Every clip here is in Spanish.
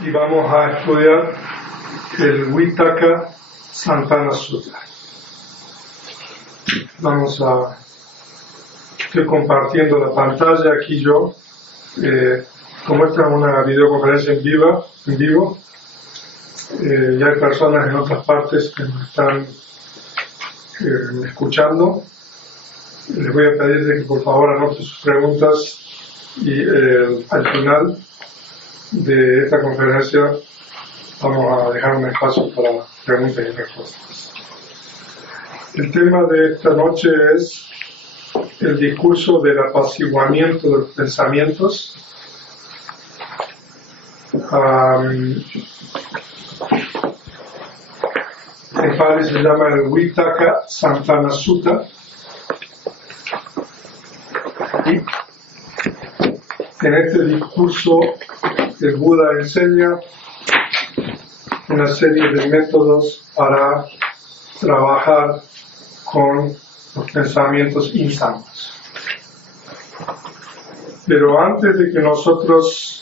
y vamos a estudiar el Vitakka Santana Sutta. Estoy compartiendo la pantalla aquí yo, como esta es una videoconferencia en vivo, y hay personas en otras partes que me están escuchando. Les voy a pedir que por favor anoten sus preguntas y al final de esta conferencia vamos a dejar un espacio para preguntas y respuestas. El tema de esta noche es el discurso del apaciguamiento de los pensamientos. En Pali se llama el Vitakka Santana Sutta. Y en este discurso el Buda enseña una serie de métodos para trabajar con los pensamientos insanos. Pero antes de que nosotros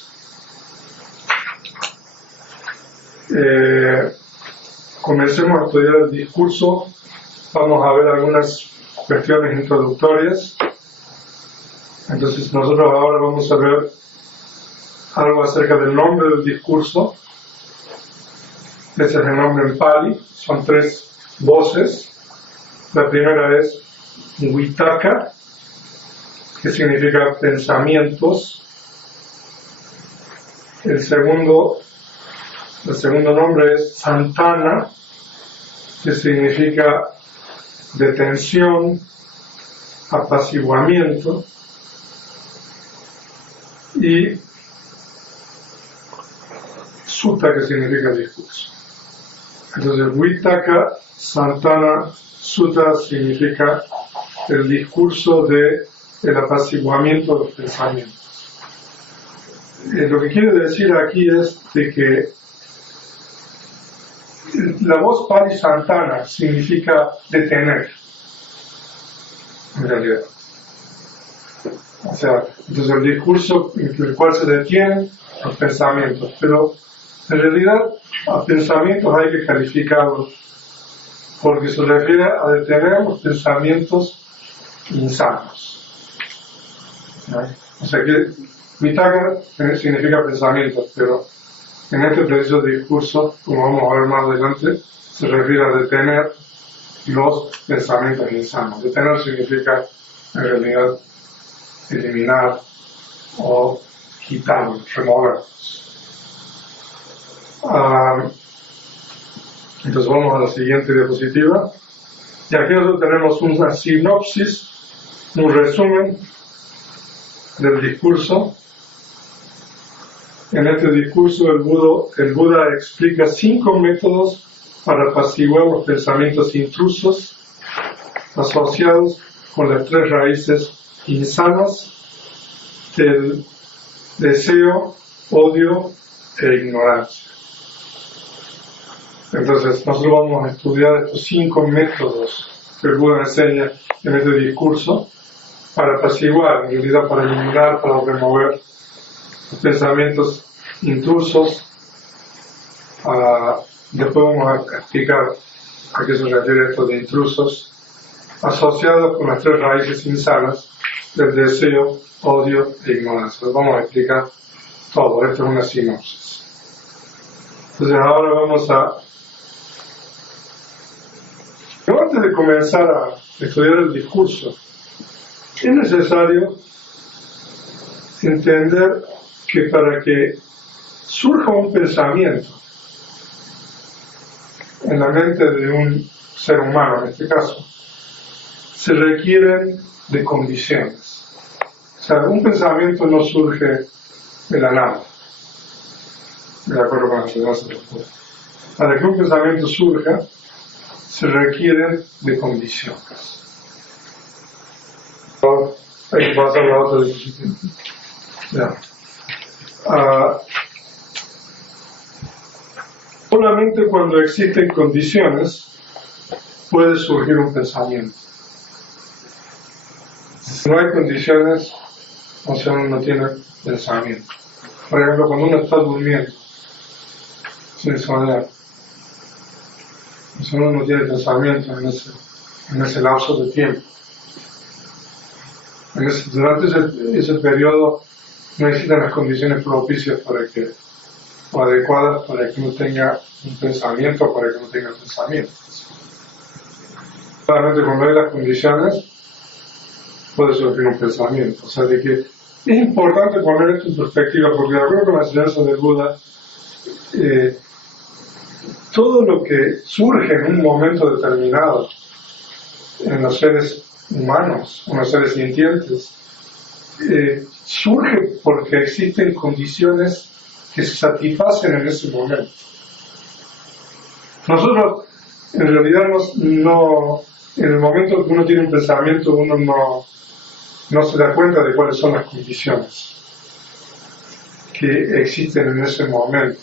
comencemos a estudiar el discurso, vamos a ver algunas cuestiones introductorias. Entonces nosotros ahora vamos a ver algo acerca del nombre del discurso. Ese es el nombre en Pali, son 3 voces. La primera es Vitakka, que significa pensamientos. El segundo nombre es Santana, que significa detención, apaciguamiento. Y Sutta, que significa discurso. Entonces, Vitakka Santana Sutta significa el discurso del apaciguamiento de los pensamientos. Lo que quiere decir aquí es de que la voz Pali Santana significa detener, en realidad. O sea, entonces el discurso en el cual se detienen los pensamientos, pero en realidad a pensamientos hay que calificarlos, porque se refiere a detener los pensamientos insanos. ¿No? O sea que Vitakka significa pensamientos, pero en este preciso discurso, como vamos a ver más adelante, se refiere a detener los pensamientos insanos. Detener significa en realidad eliminar o quitarlos, removerlos. Entonces vamos a la siguiente diapositiva. Y aquí nosotros tenemos una sinopsis, un resumen del discurso. En este discurso el Buda explica 5 métodos para apaciguar los pensamientos intrusos asociados con las 3 raíces insanas del deseo, odio e ignorancia. Entonces nosotros vamos a estudiar estos 5 métodos que el Buda enseña en este discurso para apaciguar, en realidad para eliminar, para remover los pensamientos intrusos. Después vamos a explicar a qué se refiere esto de intrusos asociados con las 3 raíces insanas del deseo, odio e ignorancia. Vamos a explicar todo, esto es una sinopsis. Entonces ahora vamos pero antes de comenzar a estudiar el discurso, es necesario entender que para que surja un pensamiento en la mente de un ser humano, en este caso, se requieren de condiciones. O sea, un pensamiento no surge de la nada, de acuerdo con la enseñanza del Buda. Para que un pensamiento surja, se requieren de condiciones. Hay que pasar a la otra diapositiva. Solamente cuando existen condiciones puede surgir un pensamiento. Si no hay condiciones, o sea, uno no tiene pensamiento. Por ejemplo, cuando uno está durmiendo, sin soñar. Uno no tiene pensamiento en ese lapso de tiempo. Durante ese periodo no existen las condiciones propicias o adecuadas para que uno tenga un pensamiento o para que uno tenga pensamientos. Solamente cuando hay las condiciones puede surgir un pensamiento. O sea, de que es importante poner esto en perspectiva, porque de acuerdo con la enseñanza del Buda, todo lo que surge en un momento determinado en los seres humanos, en los seres sintientes, surge porque existen condiciones que se satisfacen en ese momento. Nosotros, en realidad, en el momento que uno tiene un pensamiento, uno no se da cuenta de cuáles son las condiciones que existen en ese momento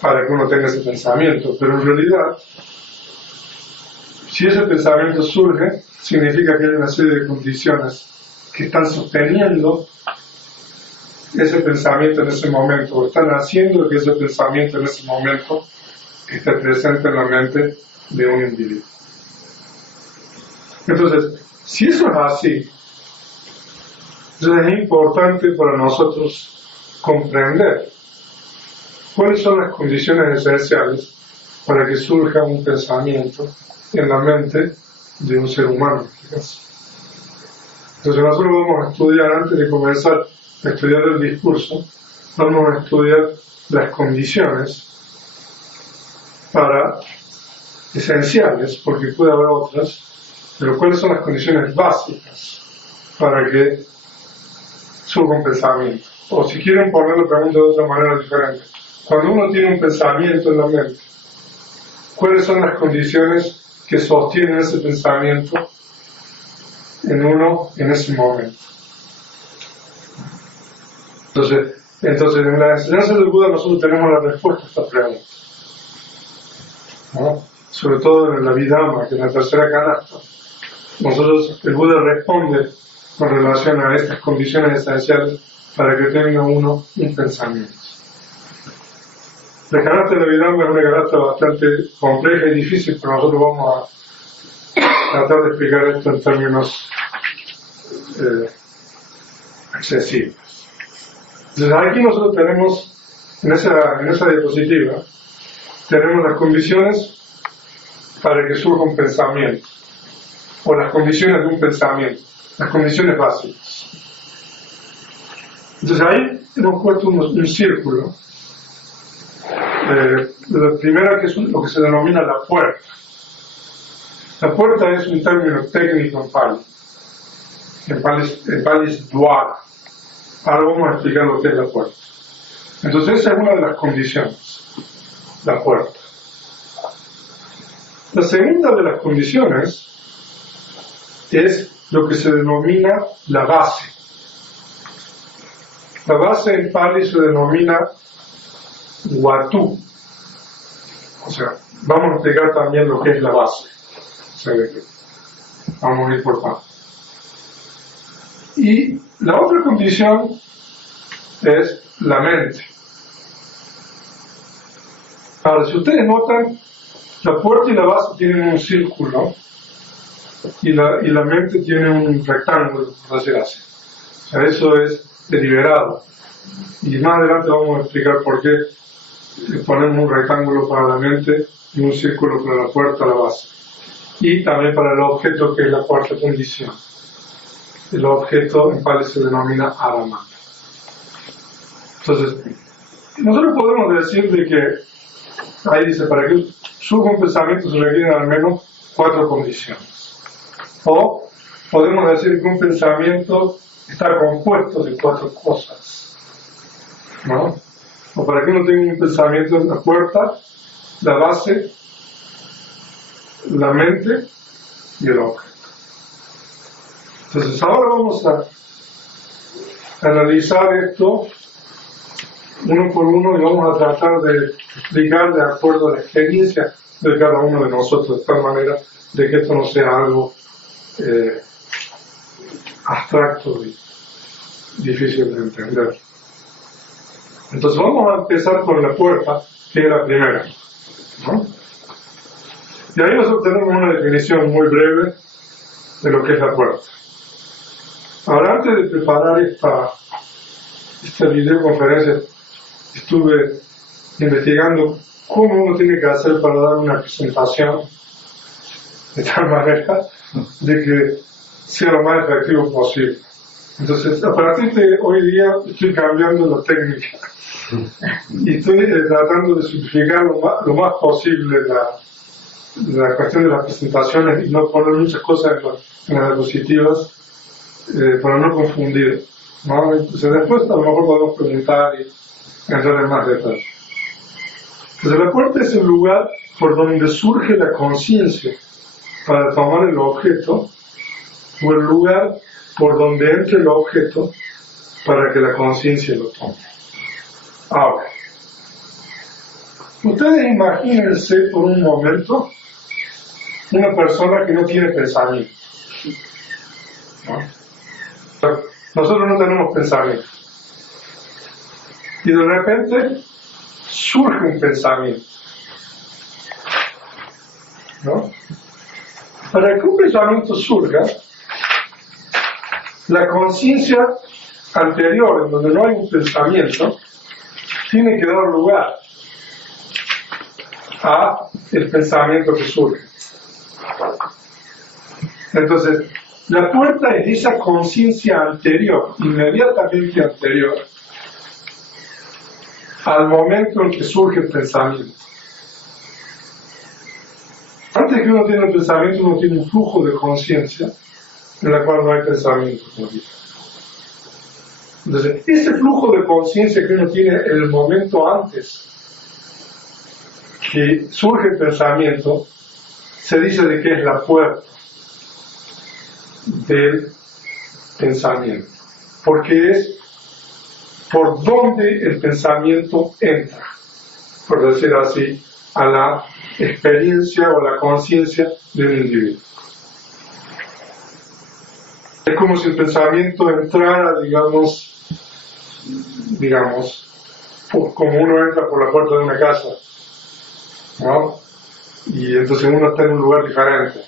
para que uno tenga ese pensamiento. Pero en realidad, si ese pensamiento surge, significa que hay una serie de condiciones que están sosteniendo ese pensamiento en ese momento, o están haciendo que ese pensamiento en ese momento esté presente en la mente de un individuo. Entonces, si eso es así, entonces es importante para nosotros comprender cuáles son las condiciones esenciales para que surja un pensamiento en la mente de un ser humano, en este caso. Entonces nosotros vamos a estudiar, antes de comenzar a estudiar el discurso, vamos a estudiar las condiciones esenciales, porque puede haber otras, pero cuáles son las condiciones básicas para que surja un pensamiento. O si quieren poner la pregunta de otra manera diferente, cuando uno tiene un pensamiento en la mente, ¿cuáles son las condiciones que sostienen ese pensamiento en uno en ese momento? Entonces en la enseñanza del Buda nosotros tenemos la respuesta a esta pregunta, ¿no? Sobre todo en la Vidhamma, que es la tercera canasta. El Buda responde con relación a estas condiciones esenciales para que tenga uno un pensamiento. La canasta de la Vidhamma es una canasta bastante compleja y difícil, pero nosotros vamos a tratar de explicar esto en términos accesibles. Entonces aquí nosotros tenemos, en esa diapositiva, tenemos las condiciones para que surja un pensamiento, o las condiciones de un pensamiento, las condiciones básicas. Entonces ahí hemos puesto un círculo. La primera, que es lo que se denomina la puerta. La puerta es un término técnico en Pali. En Pali es dwara. Ahora vamos a explicar lo que es la puerta. Entonces esa es una de las condiciones, la puerta. La segunda de las condiciones es lo que se denomina la base. La base en Pali se denomina Watu. O sea, vamos a explicar también lo que es la base. Se ve que vamos a ir por partes. Y la otra condición es la mente. Ahora, si ustedes notan, la puerta y la base tienen un círculo y la mente tiene un rectángulo, por decir así. O sea, eso es deliberado. Y más adelante vamos a explicar por qué ponemos un rectángulo para la mente y un círculo para la puerta, la base. Y también para el objeto, que es la cuarta condición. El objeto en Pali se denomina Aramana. Entonces, nosotros podemos decir de que, ahí dice, para que surja un pensamiento se requieren al menos 4 condiciones. O podemos decir que un pensamiento está compuesto de 4 cosas, ¿no? O para que uno tenga un pensamiento en la puerta, la base, la mente y el objeto. Entonces ahora vamos a analizar esto uno por uno y vamos a tratar de explicar de acuerdo a la experiencia de cada uno de nosotros, de tal manera de que esto no sea algo abstracto y difícil de entender. Entonces vamos a empezar con la puerta, que es la primera, ¿no? Y ahí nosotros tenemos una definición muy breve de lo que es la puerta. Ahora, antes de preparar esta videoconferencia, estuve investigando cómo uno tiene que hacer para dar una presentación de tal manera de que sea lo más efectivo posible. Entonces, a partir de hoy día estoy cambiando la técnica y estoy tratando de simplificar lo más posible la cuestión de las presentaciones y no poner muchas cosas en las diapositivas para no confundir, ¿no? Entonces, después a lo mejor podemos preguntar y entrar en más detalle. Entonces, la puerta es el lugar por donde surge la conciencia para tomar el objeto, o el lugar por donde entra el objeto para que la conciencia lo tome. Ahora, ustedes imagínense por un momento una persona que no tiene pensamiento, ¿no? Nosotros no tenemos pensamiento. Y de repente surge un pensamiento, ¿no? Para que un pensamiento surja, la conciencia anterior, en donde no hay un pensamiento, tiene que dar lugar a el pensamiento que surge. Entonces, la puerta es esa conciencia anterior, inmediatamente anterior, al momento en que surge el pensamiento. Antes que uno tiene el pensamiento, uno tiene un flujo de conciencia en la cual no hay pensamiento. Entonces, ese flujo de conciencia que uno tiene en el momento antes que surge el pensamiento, se dice de que es la puerta del pensamiento, porque es por donde el pensamiento entra, por decir así, a la experiencia o la conciencia de un individuo. Es como si el pensamiento entrara, digamos, como uno entra por la puerta de una casa, ¿no? Y entonces uno está en un lugar diferente,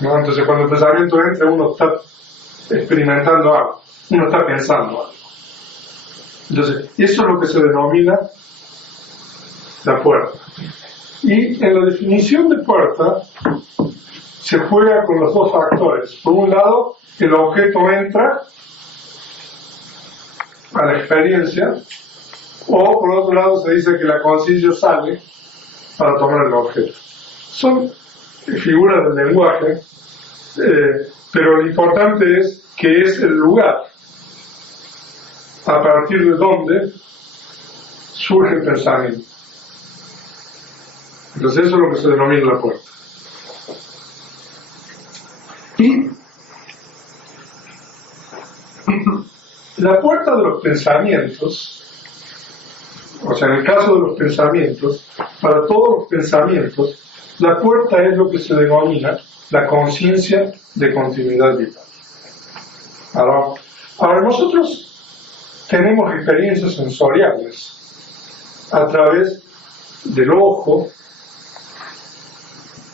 ¿no? Entonces cuando el pensamiento entra, uno está experimentando algo, uno está pensando algo. Entonces, eso es lo que se denomina la puerta. Y en la definición de puerta se juega con los dos factores. Por un lado, el objeto entra a la experiencia, o por otro lado se dice que la conciencia sale para tomar el objeto. Son figuras del lenguaje, pero lo importante es que es el lugar a partir de donde surge el pensamiento. Entonces eso es lo que se denomina la puerta. Y la puerta de los pensamientos, o sea, en el caso de los pensamientos, para todos los pensamientos, la puerta es lo que se denomina la conciencia de continuidad vital. Ahora nosotros tenemos experiencias sensoriales a través del ojo,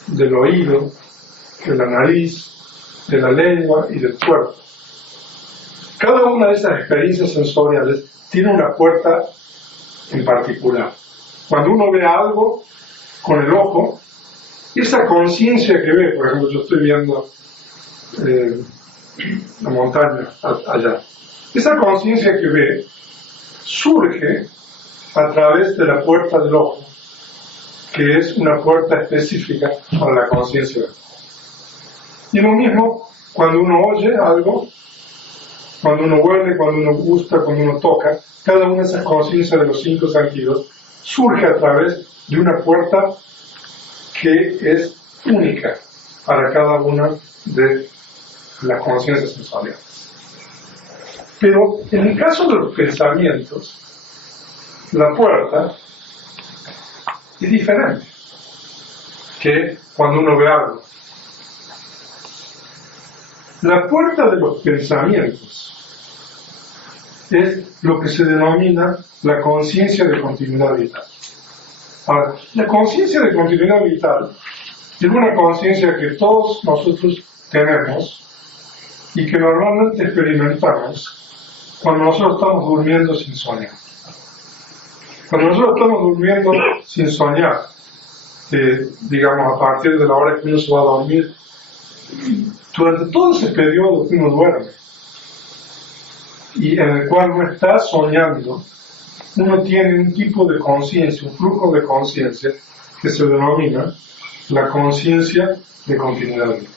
del oído, de la nariz, de la lengua y del cuerpo. Cada una de esas experiencias sensoriales tiene una puerta en particular. Cuando uno ve algo con el ojo, esa conciencia que ve, por ejemplo, yo estoy viendo la montaña allá, esa conciencia que ve surge a través de la puerta del ojo, que es una puerta específica para la conciencia. Y lo mismo cuando uno oye algo, cuando uno huele, cuando uno gusta, cuando uno toca, cada una de esas conciencias de los 5 sentidos surge a través de una puerta que es única para cada una de las conciencias sensoriales. Pero en el caso de los pensamientos, la puerta es diferente que cuando uno ve algo. La puerta de los pensamientos es lo que se denomina la conciencia de continuidad vital. Ahora, la conciencia de continuidad vital es una conciencia que todos nosotros tenemos y que normalmente experimentamos cuando nosotros estamos durmiendo sin soñar. Cuando nosotros estamos durmiendo sin soñar, digamos a partir de la hora que uno se va a dormir, durante todo ese periodo que uno duerme y en el cual uno está soñando, uno tiene un tipo de conciencia, un flujo de conciencia que se denomina la conciencia de continuidad vital.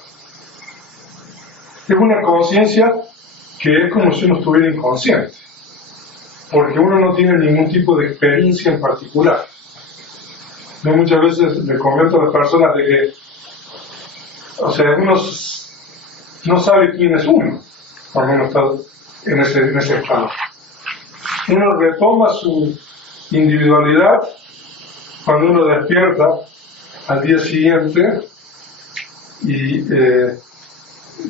Es una conciencia que es como si uno estuviera inconsciente, porque uno no tiene ningún tipo de experiencia en particular. Yo muchas veces le comento a las personas de que, o sea, uno no sabe quién es uno cuando uno está en ese estado. Uno retoma su individualidad cuando uno despierta al día siguiente y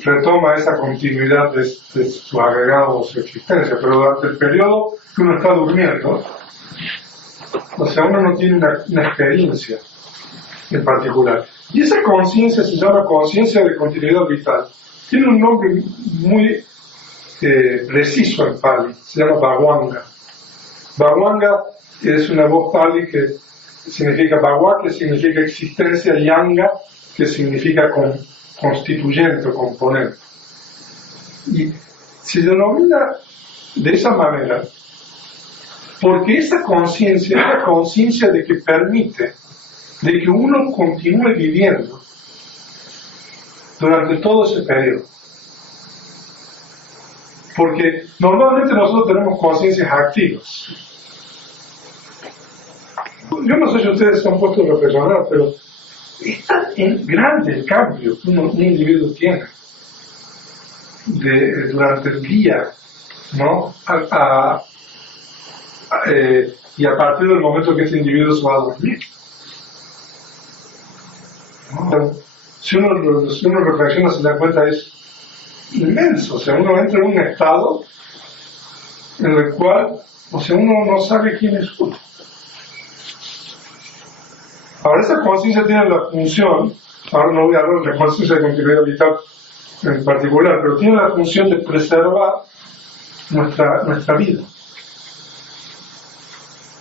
retoma esa continuidad de su agregado o su existencia, pero durante el periodo que uno está durmiendo, o sea, uno no tiene una experiencia en particular. Y esa conciencia se llama conciencia de continuidad vital. Tiene un nombre muy preciso en Pali, se llama Bhagwanga. Bhagwanga es una voz Pali que significa Bhagwa, que significa existencia, y Anga, que significa constituyente o componente. Y se denomina de esa manera porque esa conciencia es la conciencia de que permite de que uno continúe viviendo durante todo ese periodo. Porque normalmente nosotros tenemos conciencias activas. Yo no sé si ustedes se han puesto a reflexionar, pero es tan grande el cambio que un individuo tiene durante el día, ¿no? Y a partir del momento que ese individuo se va a dormir. ¿No? Si uno reflexiona, se da cuenta, es inmenso. O sea, uno entra en un estado en el cual, o sea, uno no sabe quién es uno. Ahora, esa conciencia tiene la función, ahora no voy a hablar de la conciencia de continuidad vital en particular, pero tiene la función de preservar nuestra vida.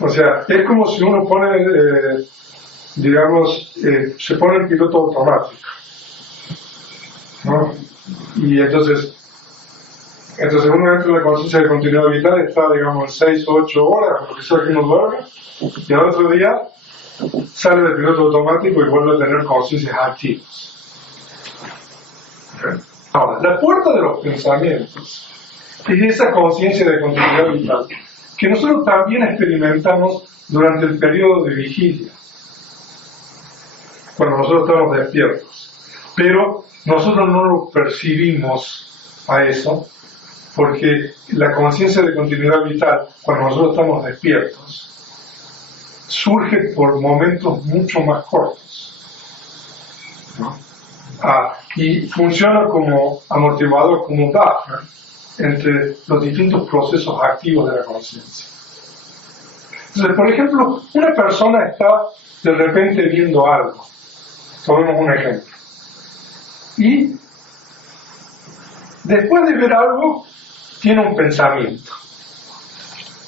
O sea, es como si uno pone, se pone el piloto automático, ¿no? Y entonces uno entra en la conciencia de continuidad vital, está, digamos, 6 o 8 horas, lo que sea que uno duerme, y al otro día sale del piloto automático y vuelve a tener conciencias activas. ¿Okay? Ahora, la puerta de los pensamientos es esa conciencia de continuidad vital que nosotros también experimentamos durante el periodo de vigilia, cuando nosotros estamos despiertos. Pero nosotros no lo percibimos a eso, porque la conciencia de continuidad vital, cuando nosotros estamos despiertos, surge por momentos mucho más cortos, ¿no? Y funciona como amortiguador, como un buffer entre los distintos procesos activos de la conciencia. Entonces, por ejemplo, una persona está de repente viendo algo, tomemos un ejemplo, y después de ver algo tiene un pensamiento.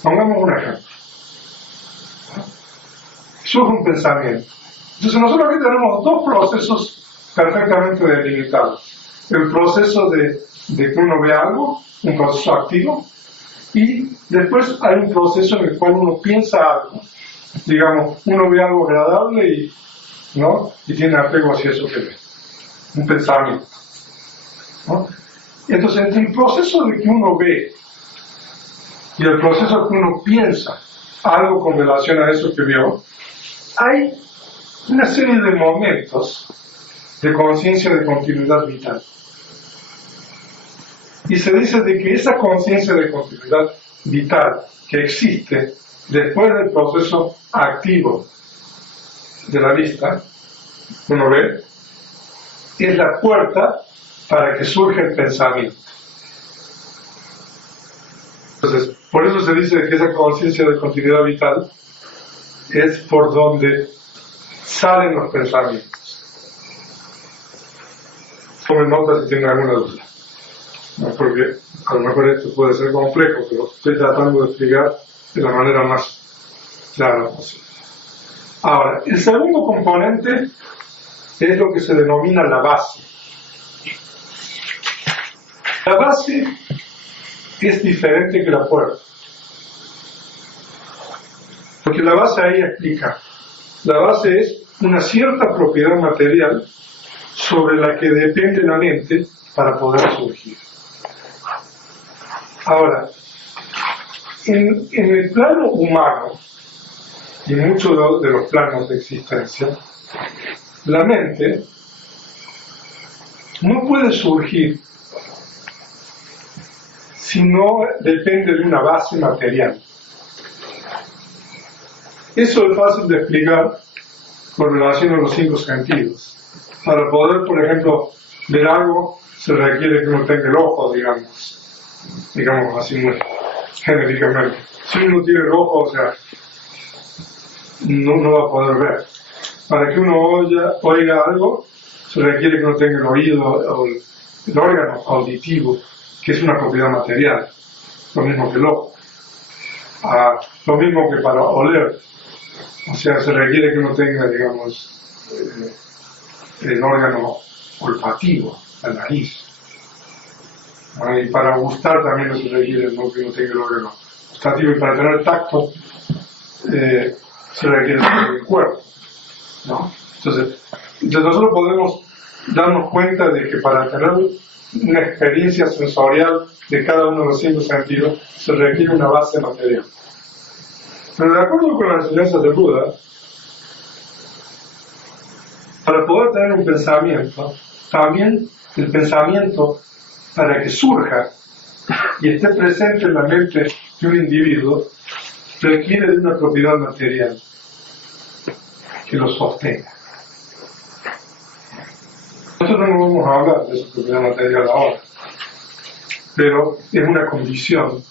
Pongamos un ejemplo. Surge un pensamiento. Entonces nosotros aquí tenemos dos procesos perfectamente delimitados. El proceso de que uno ve algo, un proceso activo, y después hay un proceso en el cual uno piensa algo. Digamos, uno ve algo agradable y tiene apego hacia eso que ve. Un pensamiento, ¿no? Entonces, entre el proceso de que uno ve y el proceso que uno piensa algo con relación a eso que vio, hay una serie de momentos de conciencia de continuidad vital. Y se dice de que esa conciencia de continuidad vital que existe después del proceso activo de la vista, uno ve, es la puerta para que surja el pensamiento. Entonces, Por eso se dice que esa conciencia de continuidad vital es por donde salen los pensamientos. Tomen nota si tienen alguna duda, ¿no? Porque a lo mejor esto puede ser complejo, pero estoy tratando de explicar de la manera más clara posible. Ahora, el segundo componente es lo que se denomina la base. La base es diferente que la puerta. Porque la base ahí explica. La base es una cierta propiedad material sobre la que depende la mente para poder surgir. Ahora, en el plano humano y muchos de los planos de existencia, la mente no puede surgir si no depende de una base material. Eso es fácil de explicar con relación a los 5 sentidos. Para poder, por ejemplo, ver algo, se requiere que uno tenga el ojo, digamos así muy genéricamente. Si uno no tiene el ojo, o sea, no va a poder ver. Para que uno oiga algo, se requiere que uno tenga el oído o el órgano auditivo, que es una propiedad material, lo mismo que el ojo. Lo mismo que para oler, o sea, se requiere que uno tenga, digamos, el órgano olfativo, la nariz. Y para gustar también se requiere, ¿no?, que uno tenga el órgano gustativo, y para tener tacto se requiere tener el cuerpo, ¿no? Entonces nosotros podemos darnos cuenta de que para tener una experiencia sensorial de cada uno de los 5 sentidos se requiere una base material. Pero de acuerdo con las enseñanzas de Buda, para poder tener un pensamiento, también el pensamiento, para que surja y esté presente en la mente de un individuo, requiere de una propiedad material que lo sostenga. Nosotros no vamos a hablar de esa propiedad material ahora, pero es una condición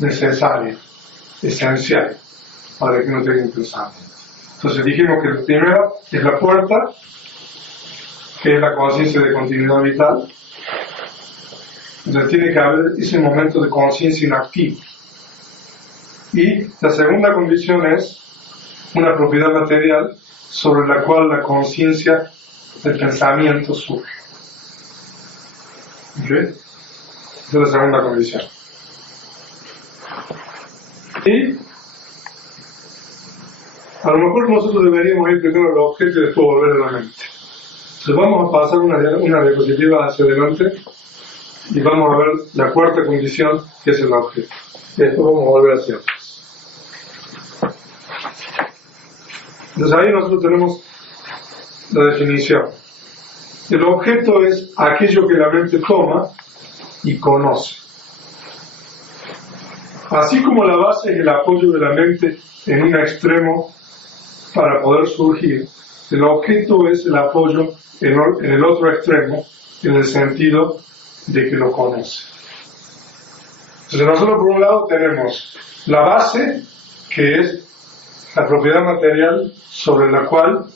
necesaria, esencial, para que uno tenga un pensamiento. Entonces dijimos que la primera es la puerta, que es la conciencia de continuidad vital. Entonces tiene que haber ese momento de conciencia inactiva. Y la segunda condición es una propiedad material sobre la cual la conciencia del pensamiento surge. ¿Okay? Esa es la segunda condición. Y a lo mejor nosotros deberíamos ir primero al objeto y después volver a la mente. Entonces vamos a pasar una diapositiva hacia adelante y vamos a ver la cuarta condición, que es el objeto. Y después vamos a volver hacia atrás. Entonces ahí nosotros tenemos la definición. El objeto es aquello que la mente toma y conoce. Así como la base es el apoyo de la mente en un extremo para poder surgir, el objeto es el apoyo en el otro extremo, en el sentido de que lo conoce. Entonces nosotros por un lado tenemos la base, que es la propiedad material sobre la cual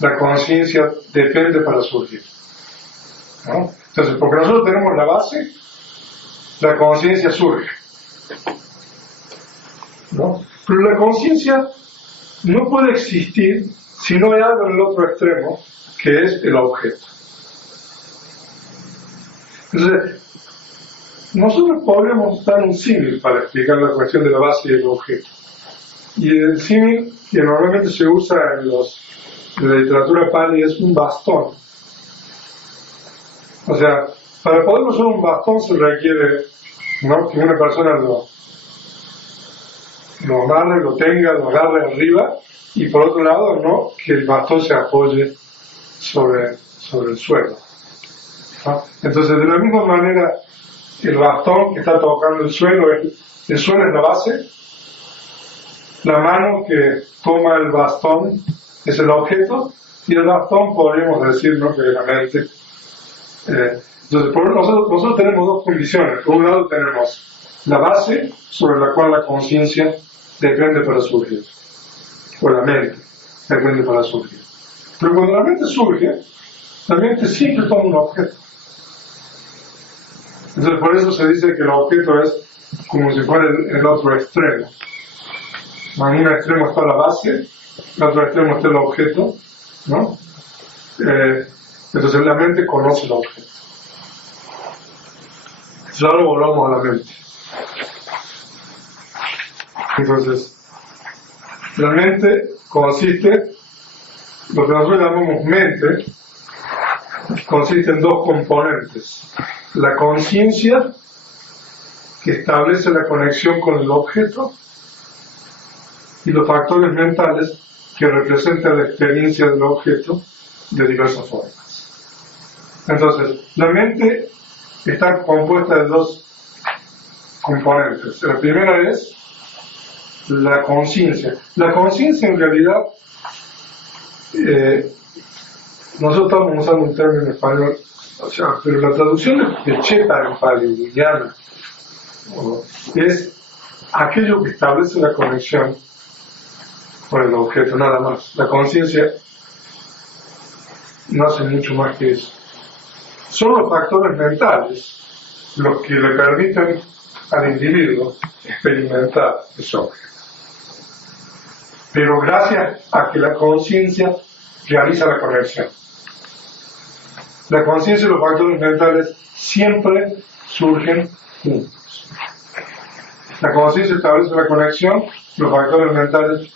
la conciencia depende para surgir, ¿no? Entonces, porque nosotros tenemos la base, la conciencia surge, ¿no? Pero la conciencia no puede existir si no hay algo en el otro extremo, que es el objeto. Entonces, nosotros podríamos dar un símil para explicar la cuestión de la base y el objeto. Y el símil que normalmente se usa en la literatura pali es un bastón. O sea, para poder usar un bastón se requiere, ¿no?, que una persona lo amarre, lo tenga, lo agarre arriba, y por otro lado, ¿no?, que el bastón se apoye sobre el suelo, ¿no? Entonces, de la misma manera, el bastón que está tocando el suelo es la base, la mano que toma el bastón es el objeto, y el bastón podríamos decir, ¿no?, que es la mente. Entonces, nosotros tenemos dos condiciones. Por un lado tenemos la base sobre la cual la conciencia depende para surgir, o la mente depende para surgir. Pero cuando la mente surge, la mente siempre toma un objeto. Entonces por eso se dice que el objeto es como si fuera el otro extremo. En un extremo está la base, en el otro extremo está el objeto, ¿no? Entonces la mente conoce el objeto. Entonces ahora volvamos a la mente. Entonces, la mente consiste, lo que nosotros llamamos mente, consiste en dos componentes. La conciencia, que establece la conexión con el objeto, y los factores mentales, que representan la experiencia del objeto de diversas formas. Entonces, la mente está compuesta de dos componentes. La primera es la conciencia. La conciencia en realidad, nosotros estamos usando un término en español, o sea, pero la traducción de cheta en pali-indiana es aquello que establece la conexión con el objeto, nada más. La conciencia no hace mucho más que eso. Son los factores mentales los que le permiten al individuo experimentar ese objeto. Pero gracias a que la conciencia realiza la conexión. La conciencia y los factores mentales siempre surgen juntos. La conciencia establece la conexión, los factores mentales,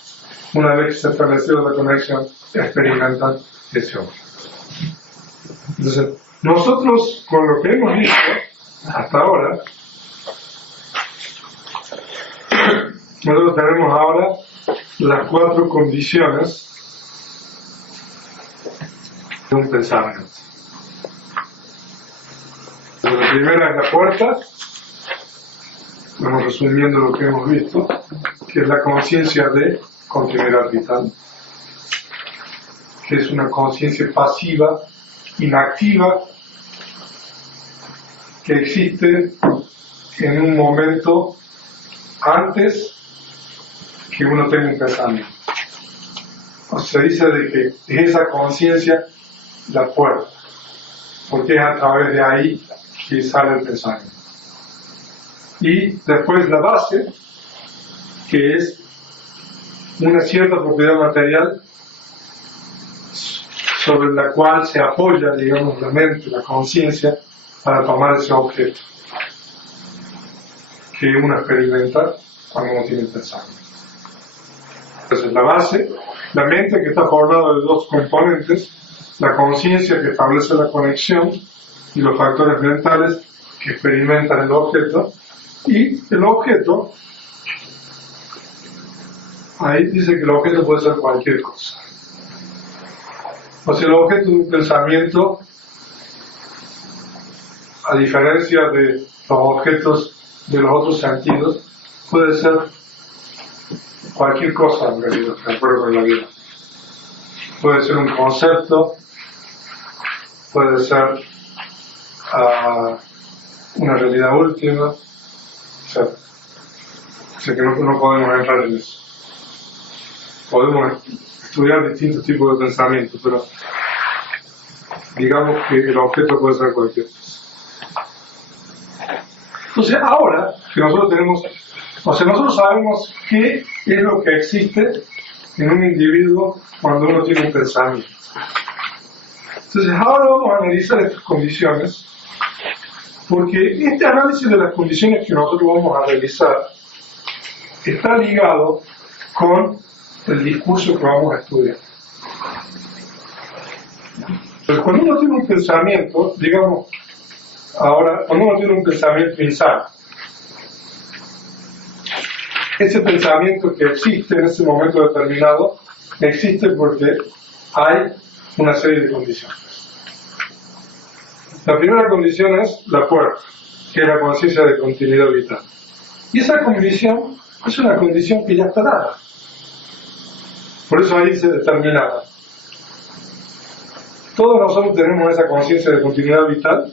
una vez que se ha establecido la conexión, experimentan ese objeto. Entonces, nosotros con lo que hemos visto hasta ahora, nosotros tenemos ahora las 4 condiciones de un pensamiento. La primera es la puerta, estamos resumiendo lo que hemos visto, que es la conciencia de continuidad vital, que es una conciencia pasiva, inactiva, que existe en un momento antes que uno tenga un pensamiento. Se dice de que es esa conciencia la puerta, porque es a través de ahí que sale el pensamiento. Y después la base, que es una cierta propiedad material sobre la cual se apoya, digamos, la mente, la conciencia, para tomar ese objeto que uno experimenta cuando uno tiene pensamiento. Entonces la base, la mente, que está formada de dos componentes, la conciencia, que establece la conexión, y los factores mentales que experimentan el objeto, y el objeto, ahí dice que el objeto puede ser cualquier cosa. O sea, el objeto de un pensamiento, a diferencia de los objetos de los otros sentidos, puede ser cualquier cosa en realidad, de acuerdo con la vida. Puede ser un concepto, puede ser una realidad última, o sea que no podemos entrar en eso. Podemos estudiar distintos tipos de pensamientos, pero digamos que el objeto puede ser cualquier cosa. Entonces ahora que nosotros tenemos, o sea, nosotros sabemos qué es lo que existe en un individuo cuando uno tiene un pensamiento. Entonces ahora vamos a analizar estas condiciones, porque este análisis de las condiciones que nosotros vamos a realizar está ligado con el discurso que vamos a estudiar. Entonces, cuando uno tiene un pensamiento, digamos, ahora, cuando uno tiene un pensamiento insano, ese pensamiento que existe en ese momento determinado, existe porque hay una serie de condiciones. La primera condición es la puerta, que es la conciencia de continuidad vital. Y esa condición es una condición que ya está dada. Por eso ahí dice determinada. Todos nosotros tenemos esa conciencia de continuidad vital,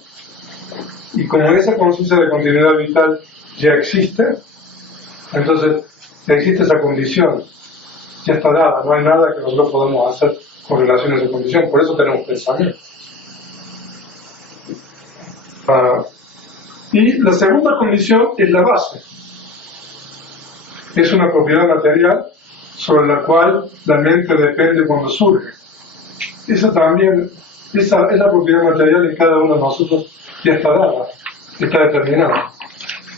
y como esa conciencia de continuidad vital ya existe, entonces ya existe esa condición, ya está dada, no hay nada que nosotros podamos hacer con relación a esa condición, por eso tenemos pensamiento. Y la segunda condición es la base. Es una propiedad material sobre la cual la mente depende cuando surge. Esa propiedad material en cada uno de nosotros ya está dada, está determinada.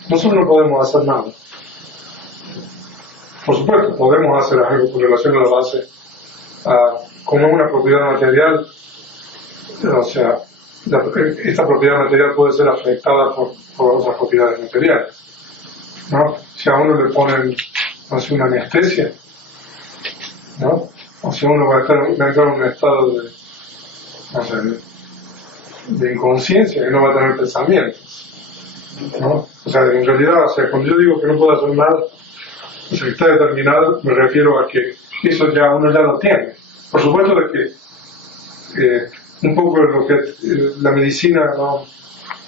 Nosotros no podemos hacer nada. Por supuesto, podemos hacer algo con relación a la base, como es una propiedad material, o sea, esta propiedad material puede ser afectada por otras propiedades materiales, ¿no? Si a uno le ponen, no sé, una anestesia, ¿no? O si uno va a entrar en un estado de, no sé, de inconsciencia, que no va a tener pensamientos, ¿no? O sea, en realidad, o sea, cuando yo digo que no puedo hacer nada, o sea, que está determinado, me refiero a que eso ya uno ya lo tiene. Por supuesto de que un poco lo que la medicina, ¿no?,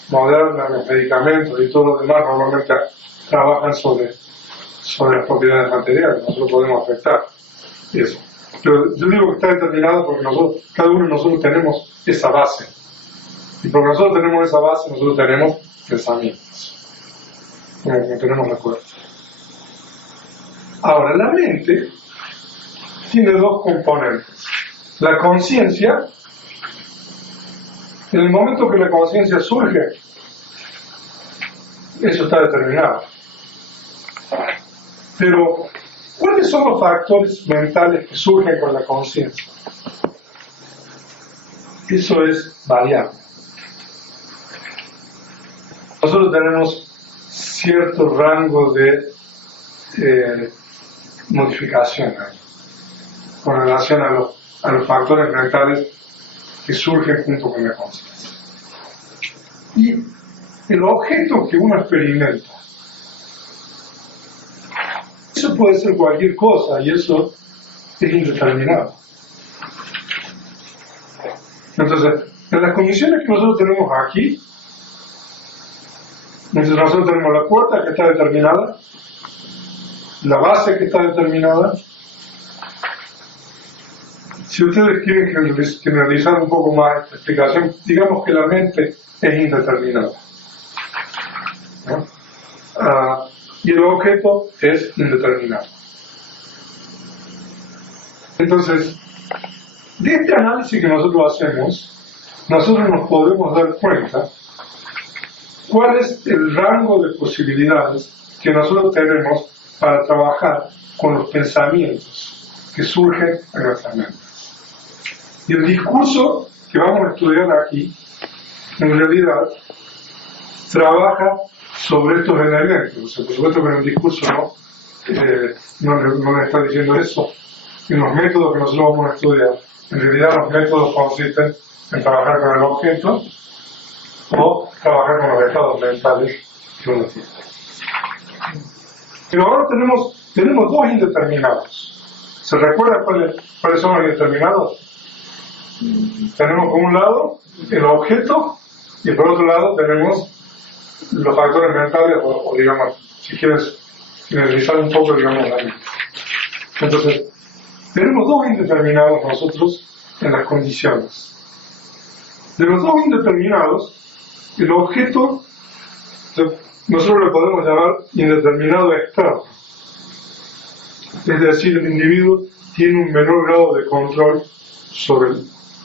moderna, los medicamentos y todo lo demás normalmente trabajan sobre las propiedades materiales, nosotros podemos afectar eso. Pero yo digo que está determinado porque cada uno de nosotros tenemos esa base. Y porque nosotros tenemos esa base, nosotros tenemos pensamientos, como tenemos la cuerda. Ahora, la mente tiene dos componentes. La conciencia, en el momento que la conciencia surge, eso está determinado. Pero, ¿cuáles son los factores mentales que surgen con la conciencia? Eso es variable. Nosotros tenemos cierto rango de modificación con relación a los factores mentales que surgen junto con la conciencia. Y el objeto que uno experimenta, eso puede ser cualquier cosa y eso es indeterminado. Entonces, en las condiciones que nosotros tenemos aquí, entonces nosotros tenemos la puerta que está determinada, la base que está determinada. Si ustedes quieren generalizar un poco más esta explicación, digamos que la mente es indeterminada, ¿no? Y el objeto es indeterminado. Entonces, de este análisis que nosotros hacemos, nosotros nos podemos dar cuenta cuál es el rango de posibilidades que nosotros tenemos para trabajar con los pensamientos que surgen en nuestra mente. Y el discurso que vamos a estudiar aquí, en realidad, trabaja sobre estos elementos. O sea, por supuesto que en el discurso no le está diciendo eso. En los métodos que nosotros vamos a estudiar, en realidad los métodos consisten en trabajar con el objeto o trabajar con los estados mentales que uno tiene. Pero ahora tenemos dos indeterminados. ¿Se recuerda cuáles son los indeterminados? Tenemos por un lado el objeto y por otro lado tenemos los factores mentales o digamos, si quieres generalizar un poco, digamos, la mente. Entonces, tenemos dos indeterminados nosotros en las condiciones. De los dos indeterminados, el objeto nosotros le podemos llamar indeterminado externo. Es decir, el individuo tiene un menor grado de control sobre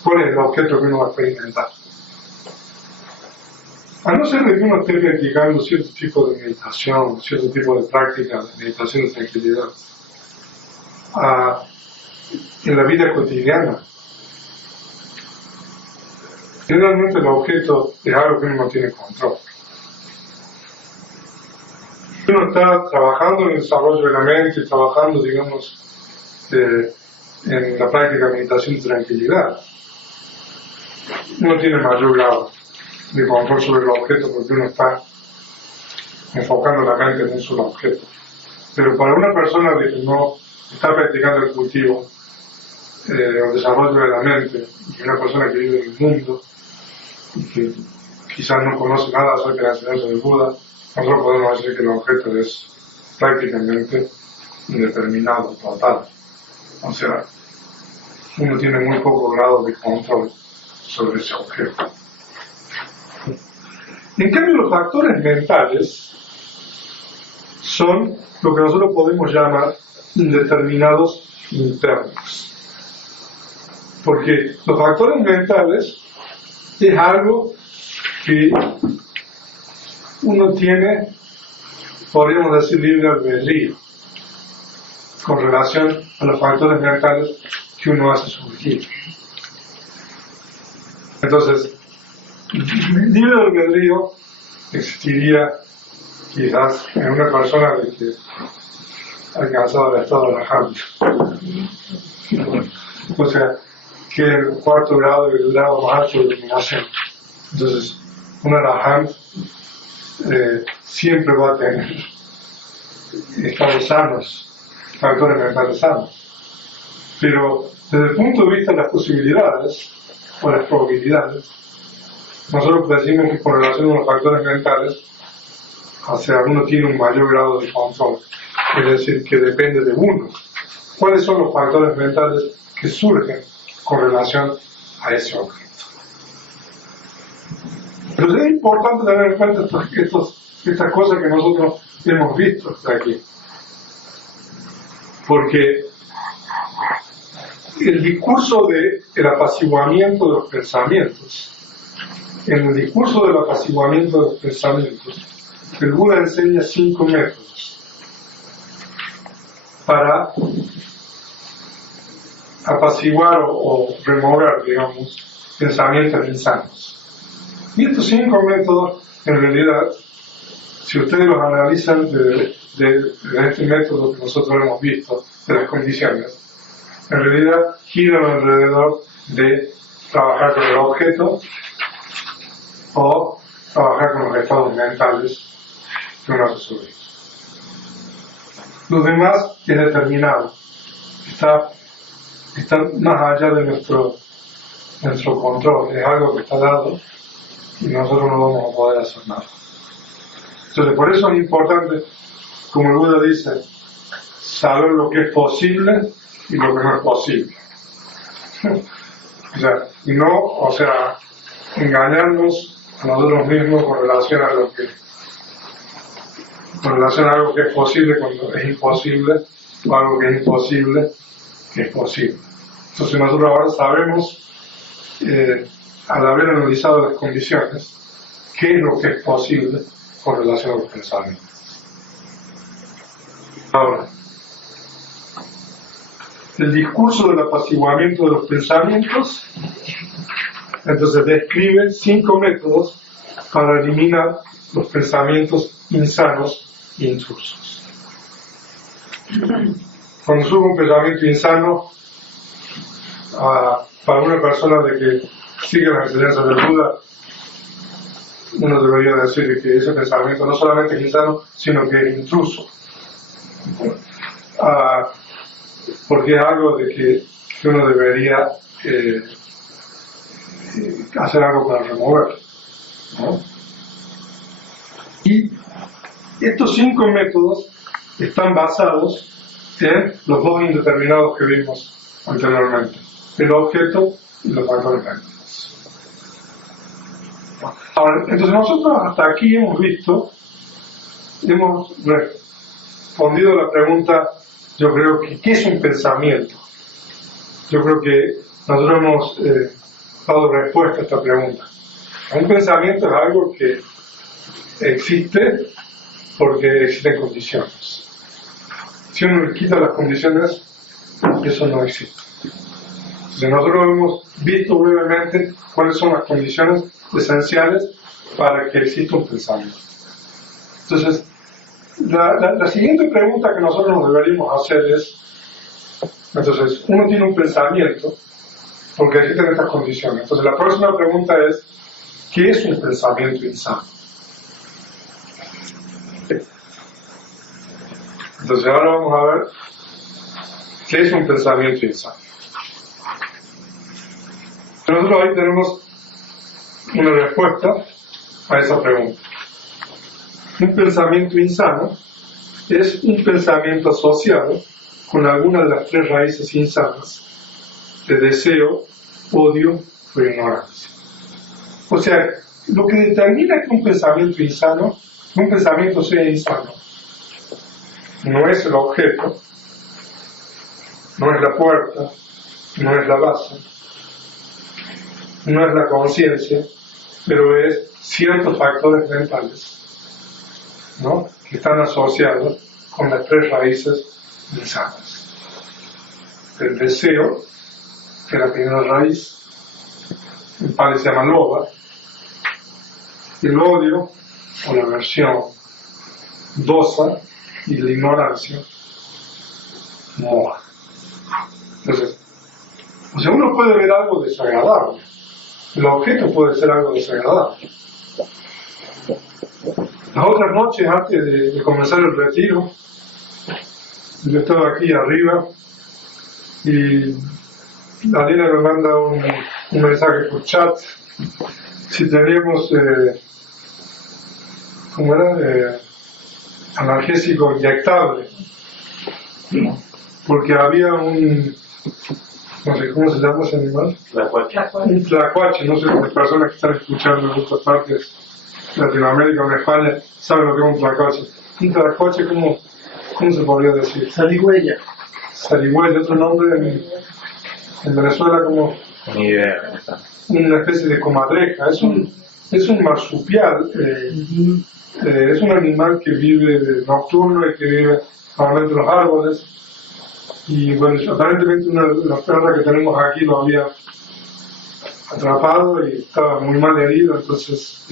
cuál es el objeto que uno va a experimentar. A no ser de que uno esté practicando cierto tipo de meditación, cierto tipo de práctica de meditación de tranquilidad, en la vida cotidiana, generalmente el objeto es algo que uno no tiene control. Uno está trabajando en el desarrollo de la mente, trabajando, digamos, en la práctica de meditación de tranquilidad. Uno tiene mayor grado de control sobre el objeto porque uno está enfocando la mente en un solo objeto. Pero para una persona que no está practicando el cultivo, el desarrollo de la mente, y una persona que vive en el mundo y que quizás no conoce nada acerca de la enseñanza del Buda, nosotros podemos decir que el objeto es prácticamente indeterminado, total. O sea, uno tiene muy poco grado de control sobre ese objeto. En cambio, los factores mentales son lo que nosotros podemos llamar indeterminados internos. Porque los factores mentales es algo que uno tiene, podríamos decir, libre albedrío con relación a los factores mentales que uno hace surgir. Entonces, libre albedrío existiría quizás en una persona de que ha alcanzado el estado de Rajam. O sea, que el cuarto grado y el grado más alto de iluminación. Entonces, una Rajam siempre va a tener estados sanos, factores mentales sanos. Pero desde el punto de vista de las posibilidades o las probabilidades, nosotros decimos que con relación a los factores mentales, o sea, uno tiene un mayor grado de control, es decir, que depende de uno. ¿Cuáles son los factores mentales que surgen con relación a ese objeto? Pero es importante tener en cuenta estas cosas que nosotros hemos visto hasta aquí. Porque el discurso del apaciguamiento de los pensamientos, en el discurso del apaciguamiento de los pensamientos, el Buda enseña 5 métodos para apaciguar o remover, digamos, pensamientos insanos. Y estos 5 métodos, en realidad, si ustedes los analizan de este método que nosotros hemos visto, de las condiciones, en realidad giran alrededor de trabajar con el objeto o trabajar con los estados mentales que uno hace sobre ellos. Lo demás es determinado, está más allá de nuestro control, es algo que está dado y nosotros no vamos a poder hacer nada. Entonces, por eso es importante, como el Buda dice, saber lo que es posible y lo que no es posible. O sea, engañarnos a nosotros mismos con relación a algo que es posible cuando es imposible, o algo que es imposible que es posible. Entonces nosotros ahora sabemos, al haber analizado las condiciones, qué es lo que es posible con relación a los pensamientos. Ahora, el discurso del apaciguamiento de los pensamientos, entonces describe 5 métodos para eliminar los pensamientos insanos e intrusos. Cuando surge un pensamiento insano, para una persona de que sigue las enseñanzas del Buda, uno debería decir que ese pensamiento no solamente es insano, sino que es intruso. Porque es algo de que uno debería hacer algo para remover, ¿no? Y estos 5 métodos están basados en los 2 indeterminados que vimos anteriormente, el objeto y los factores mentales. Ahora, entonces nosotros hasta aquí hemos respondido a la pregunta, yo creo que ¿qué es un pensamiento? Yo creo que nosotros hemos dado respuesta a esta pregunta. Un pensamiento es algo que existe porque existen condiciones. Si uno le quita las condiciones, eso no existe. Entonces nosotros hemos visto brevemente cuáles son las condiciones esenciales para que exista un pensamiento. Entonces, la siguiente pregunta que nosotros nos deberíamos hacer es, entonces, uno tiene un pensamiento porque existen estas condiciones. Entonces, la próxima pregunta es, ¿qué es un pensamiento insano? Entonces, ahora vamos a ver qué es un pensamiento insano. Nosotros ahí tenemos una respuesta a esa pregunta. Un pensamiento insano es un pensamiento asociado con alguna de las tres raíces insanas de deseo, odio o ignorancia. O sea, lo que determina que un pensamiento sea insano, no es el objeto, no es la puerta, no es la base, no es la conciencia, pero es ciertos factores mentales, ¿no?, que están asociados con las tres raíces insanas. El deseo, que es la primera raíz, en Pali se llama loba. El odio, o la aversión, dosa, y la ignorancia, moha. Entonces, o sea, uno puede ver algo desagradable, el objeto puede ser algo desagradable. Las otras noches, antes de comenzar el retiro, yo estaba aquí arriba y Adina me manda un mensaje por chat si teníamos, ¿cómo era? Analgésico inyectable, porque había no sé cómo se llama ese animal, un tlacuache, no sé si las personas que están escuchando en otras partes de Latinoamérica o en España saben lo que es un tlacuache. Un tlacuache, ¿cómo se podría decir? Zarigüeya. Zarigüeya, otro nombre en Venezuela como Ni idea. una especie de comadreja, es un marsupial, es un animal que vive nocturno y que vive normalmente en los árboles. Y bueno, aparentemente una de las perras que tenemos aquí lo había atrapado y estaba muy mal herido, entonces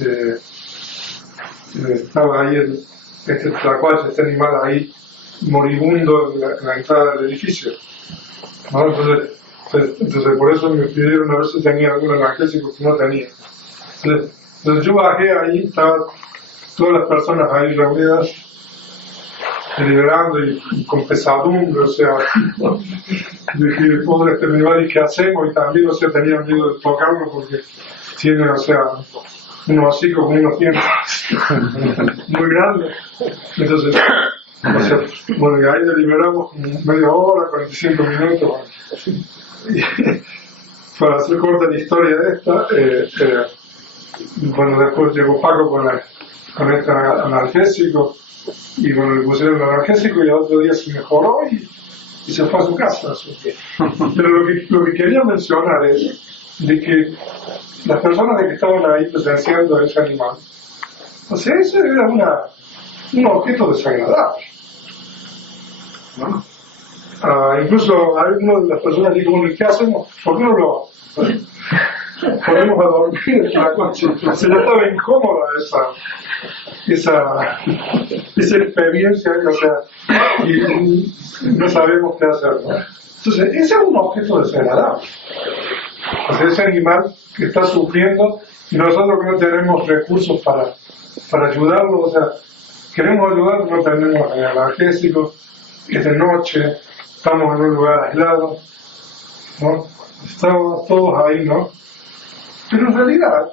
estaba ahí este tlacuache, este animal ahí moribundo en la entrada del edificio, ¿no? Entonces por eso me pidieron a ver si tenía algún analgésico que no tenía. Entonces yo bajé ahí, estaban todas las personas ahí reunidas, deliberando y con pesadumbre, o sea, de que pobre este animal y qué hacemos, y también, o sea, tenían miedo de tocarlo porque tiene, o sea, unos hocicos con unos dientes muy grandes. Entonces, o sea, bueno, y ahí deliberamos como media hora, 45 minutos. Y para hacer corta la historia de esta, bueno, después llegó Paco con este analgésico, y bueno, le pusieron el analgésico y al otro día se mejoró y se fue a su casa. Pero lo que quería mencionar es de que las personas que estaban ahí presenciando a ese animal, o sea, ese era un objeto desagradable, ¿no? Incluso alguna de las personas dijo, bueno, ¿qué hacemos? ¿Por qué no lo ponemos a dormir en la coche? Se le estaba incómoda esa experiencia, o sea, y no sabemos qué hacer, ¿no? Entonces, ese es un objeto desagradable. O sea, ese animal que está sufriendo y nosotros que no tenemos recursos para ayudarlo, o sea, queremos ayudarlo, no tenemos analgésico, es de noche, estamos en un lugar aislado, ¿no? Estamos todos ahí, ¿no? Pero en realidad,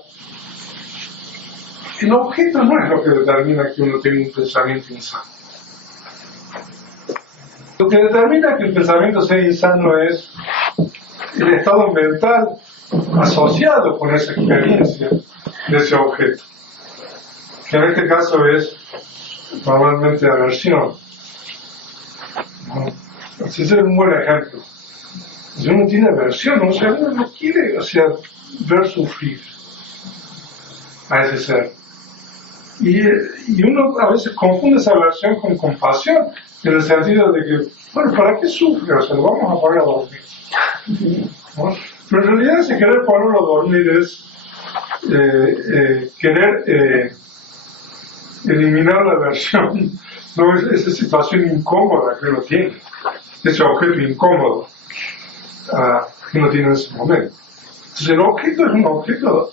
el objeto no es lo que determina que uno tenga un pensamiento insano. Lo que determina que el pensamiento sea insano es el estado mental asociado con esa experiencia de ese objeto, que en este caso es normalmente aversión, ¿no? Ese es un buen ejemplo. Si uno tiene aversión, o sea, uno no quiere, o sea, ver sufrir a ese ser. Y uno a veces confunde esa aversión con compasión, en el sentido de que, bueno, ¿para qué sufre? O sea, lo vamos a poner a dormir, ¿no? Pero en realidad ese querer ponerlo a dormir es querer eliminar la aversión, no es esa situación incómoda que uno tiene, ese objeto incómodo que uno tiene en ese momento. Entonces el objeto es un objeto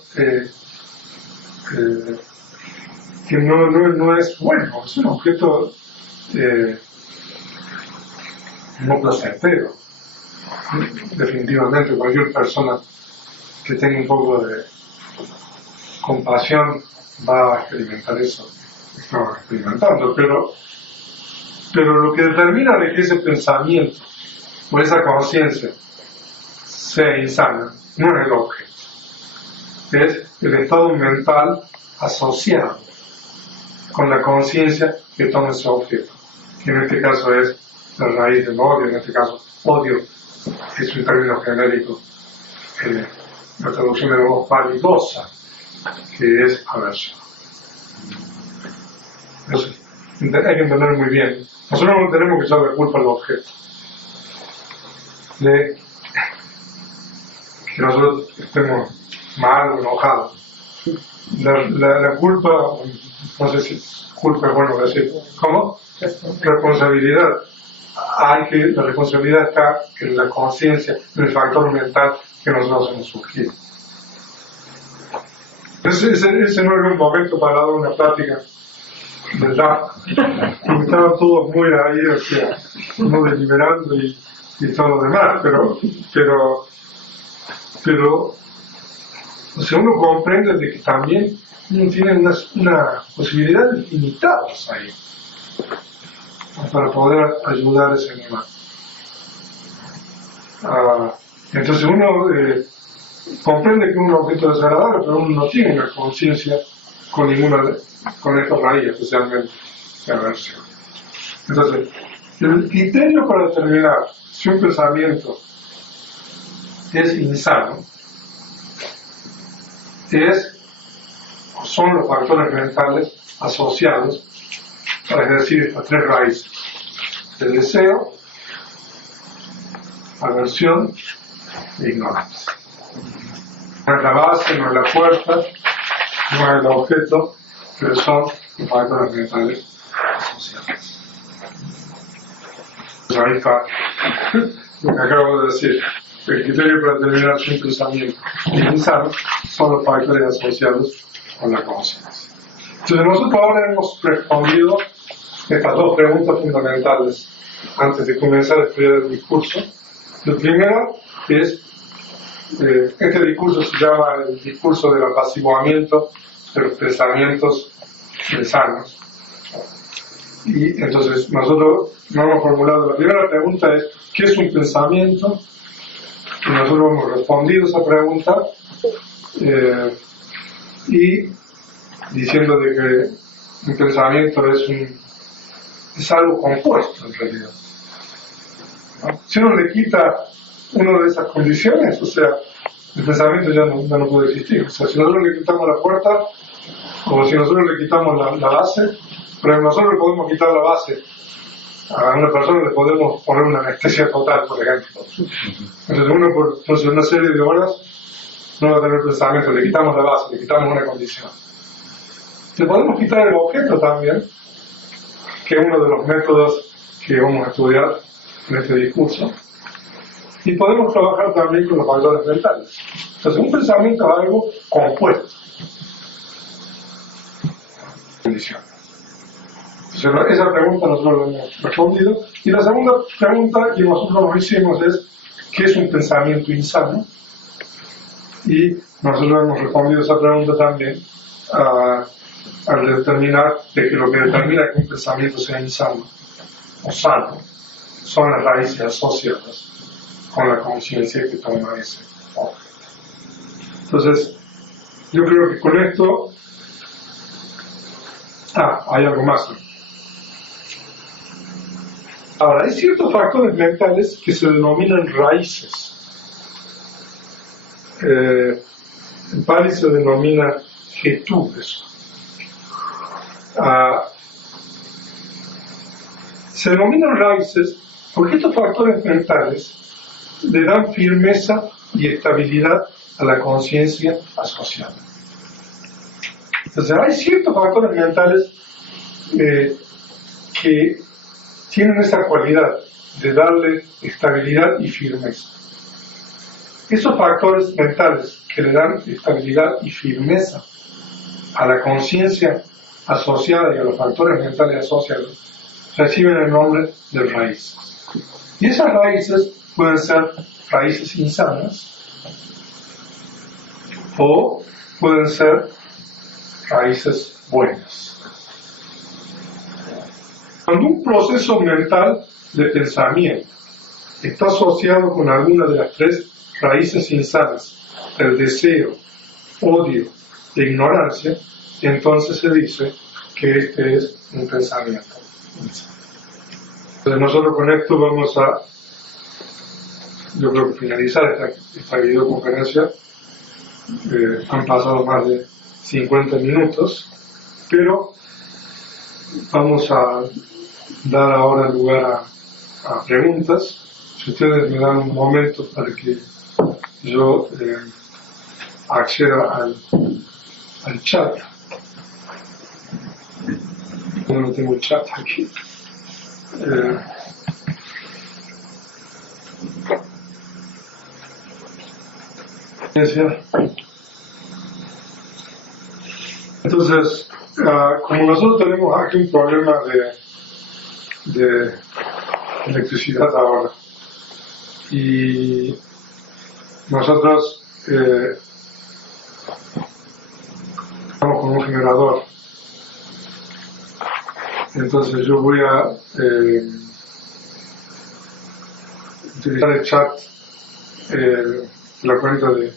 que no es bueno, es un objeto no placentero. Definitivamente cualquier persona que tenga un poco de compasión va a experimentar eso estamos experimentando, pero lo que determina de que ese pensamiento o esa conciencia sea insana no es el objeto, es el estado mental asociado con la conciencia que toma ese objeto, que en este caso es la raíz del odio. En este caso, odio es un término genérico, la traducción de la voz validosa, que es aversión. Entonces, hay que entender muy bien, nosotros no tenemos que echar la culpa al objeto de que nosotros estemos mal o enojados. La culpa, no sé si culpa es bueno decir, ¿cómo? Responsabilidad. La responsabilidad está en la conciencia, en el factor mental que nosotros hemos surgido. Ese no era un momento para dar una plática, ¿verdad? Porque estaban todos muy ahí, o sea, no deliberando y todo lo demás, pero o sea, uno comprende de que también uno tiene una posibilidad ilimitadas ahí para poder ayudar a ese animal. Entonces uno comprende que un objeto desagradable, pero uno no tiene una conciencia con esta raíz, especialmente de aversión. Entonces, el criterio para determinar si un pensamiento es insano son los factores mentales asociados para ejercer estas tres raíces: el deseo, aversión e ignorancia. No es la base, no es la puerta, no es el objeto, pero son los factores mentales asociados. Pues ahí está lo que acabo de decir. El criterio para determinar si un pensamiento es insano son los factores asociados con la conciencia. Entonces nosotros ahora hemos respondido estas dos preguntas fundamentales antes de comenzar a estudiar el discurso. La primera es, este discurso se llama el discurso del apaciguamiento de los pensamientos insanos. Y entonces nosotros no hemos formulado, la primera pregunta es, ¿qué es un pensamiento? Y nosotros hemos respondido esa pregunta y diciendo de que un pensamiento es algo compuesto en realidad, ¿no? Si uno le quita una de esas condiciones, o sea, el pensamiento ya no puede existir. O sea, si nosotros le quitamos la puerta, o si nosotros le quitamos la base, pero nosotros le podemos quitar la base a una persona, le podemos poner una anestesia total, por ejemplo. Entonces uno por una serie de horas no va a tener pensamiento, le quitamos la base, le quitamos una condición. Le podemos quitar el objeto también, que es uno de los métodos que vamos a estudiar en este discurso, y podemos trabajar también con los factores mentales. Entonces un pensamiento es algo compuesto. Condición. Entonces, esa pregunta nosotros la hemos respondido. Y la segunda pregunta que nosotros nos hicimos es, ¿qué es un pensamiento insano? Y nosotros hemos respondido esa pregunta también al determinar de que lo que determina que un pensamiento sea insano o sano son las raíces asociadas con la conciencia que toma ese objeto. Entonces, yo creo que con esto... hay algo más. Ahora, hay ciertos factores mentales que se denominan raíces. En Pali se denomina hetudes. Se denominan raíces porque estos factores mentales le dan firmeza y estabilidad a la conciencia asociada. Entonces, hay ciertos factores mentales que tienen esa cualidad de darle estabilidad y firmeza. Esos factores mentales que le dan estabilidad y firmeza a la conciencia asociada y a los factores mentales asociados reciben el nombre de raíces. Y esas raíces pueden ser raíces insanas o pueden ser raíces buenas. Cuando un proceso mental de pensamiento está asociado con alguna de las tres raíces insanas, el deseo, odio e ignorancia, entonces se dice que este es un pensamiento insano. Entonces nosotros con esto vamos a, yo creo que finalizar esta videoconferencia. Han pasado más de 50 minutos, pero vamos a dar ahora lugar a preguntas. Si ustedes me dan un momento para que yo acceda al chat. No tengo el chat aquí. Entonces, como nosotros tenemos aquí un problema de electricidad ahora, y nosotros estamos con un generador, entonces yo voy a utilizar el chat, la cuenta de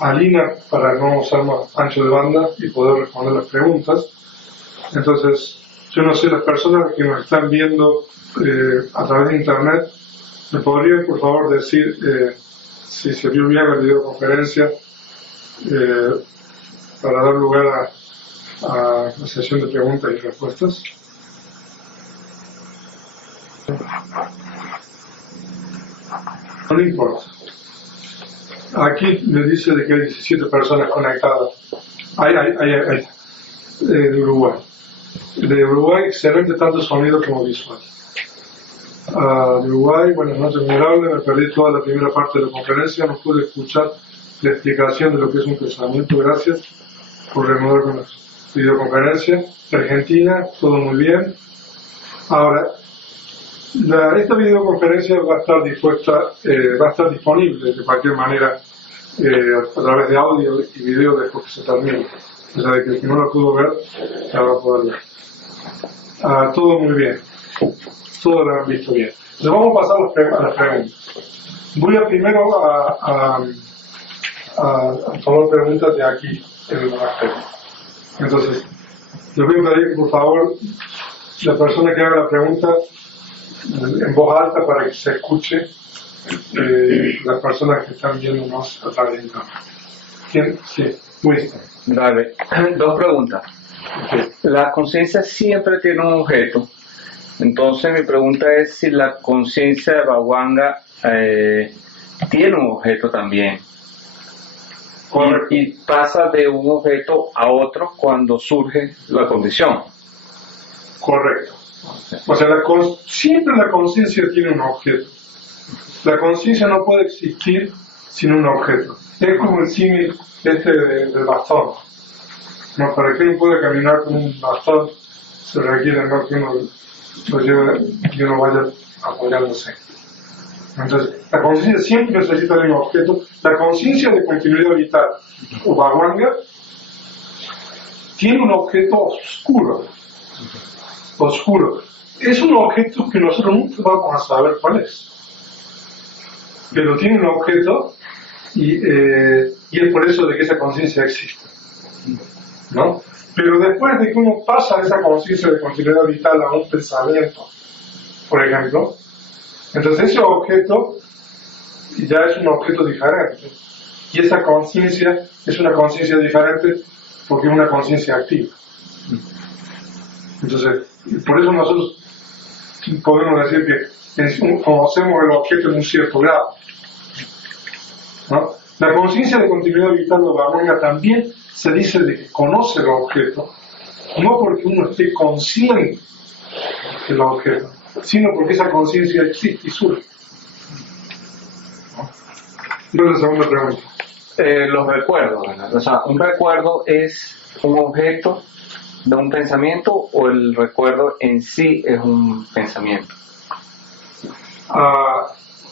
Alina, para no usar más ancho de banda y poder responder las preguntas. Entonces, yo no sé, las personas que nos están viendo a través de internet, ¿me podrían por favor decir si se vio bien la videoconferencia para dar lugar a la sesión de preguntas y respuestas? No importa. Aquí me dice de que hay 17 personas conectadas. De Uruguay. De Uruguay, excelente tanto sonido como visual. De Uruguay, buenas noches, admirable. Me perdí toda la primera parte de la conferencia. No pude escuchar la explicación de lo que es un pensamiento. Gracias por reanudar con la videoconferencia. De Argentina, todo muy bien. Ahora, esta videoconferencia va a estar disponible de cualquier manera a través de audio y video después que se termine. O sea, de que el que no lo pudo ver, ya va a poder ver. Todo muy bien. Todo lo han visto bien. Entonces vamos a pasar a las preguntas. Voy a primero a tomar preguntas de aquí, en el monasterio. Entonces, les voy a pedir que por favor, la persona que haga la pregunta en voz alta para que se escuche las personas que están viéndonos a través de internet. ¿Quién? Sí, Winston. Dale, dos preguntas. Okay. La conciencia siempre tiene un objeto. Entonces mi pregunta es si la conciencia de Bhavanga tiene un objeto también. Y pasa de un objeto a otro cuando surge la condición. Correcto. O sea, siempre la conciencia tiene un objeto. La conciencia no puede existir sin un objeto. Es como el símil del bastón. ¿No? Para que uno pueda caminar con un bastón se requiere, ¿no?, que uno lo lleve, que uno vaya apoyándose. Entonces, la conciencia siempre necesita de un objeto. La conciencia de continuidad vital o Bhavanga tiene un objeto oscuro. Es un objeto que nosotros nunca vamos a saber cuál es. Pero tiene un objeto y es por eso de que esa conciencia existe. ¿No? Pero después de que uno pasa de esa conciencia de continuidad vital a un pensamiento, por ejemplo, entonces ese objeto ya es un objeto diferente. Y esa conciencia es una conciencia diferente porque es una conciencia activa. Entonces, por eso nosotros podemos decir que conocemos el objeto en un cierto grado. ¿No? La conciencia de continuidad vital de Bhavanga también se dice de que conoce el objeto, no porque uno esté consciente del objeto, sino porque esa conciencia existe y surge. ¿No es la segunda pregunta? Los recuerdos, ¿verdad? O sea, ¿un recuerdo es un objeto de un pensamiento o el recuerdo en sí es un pensamiento?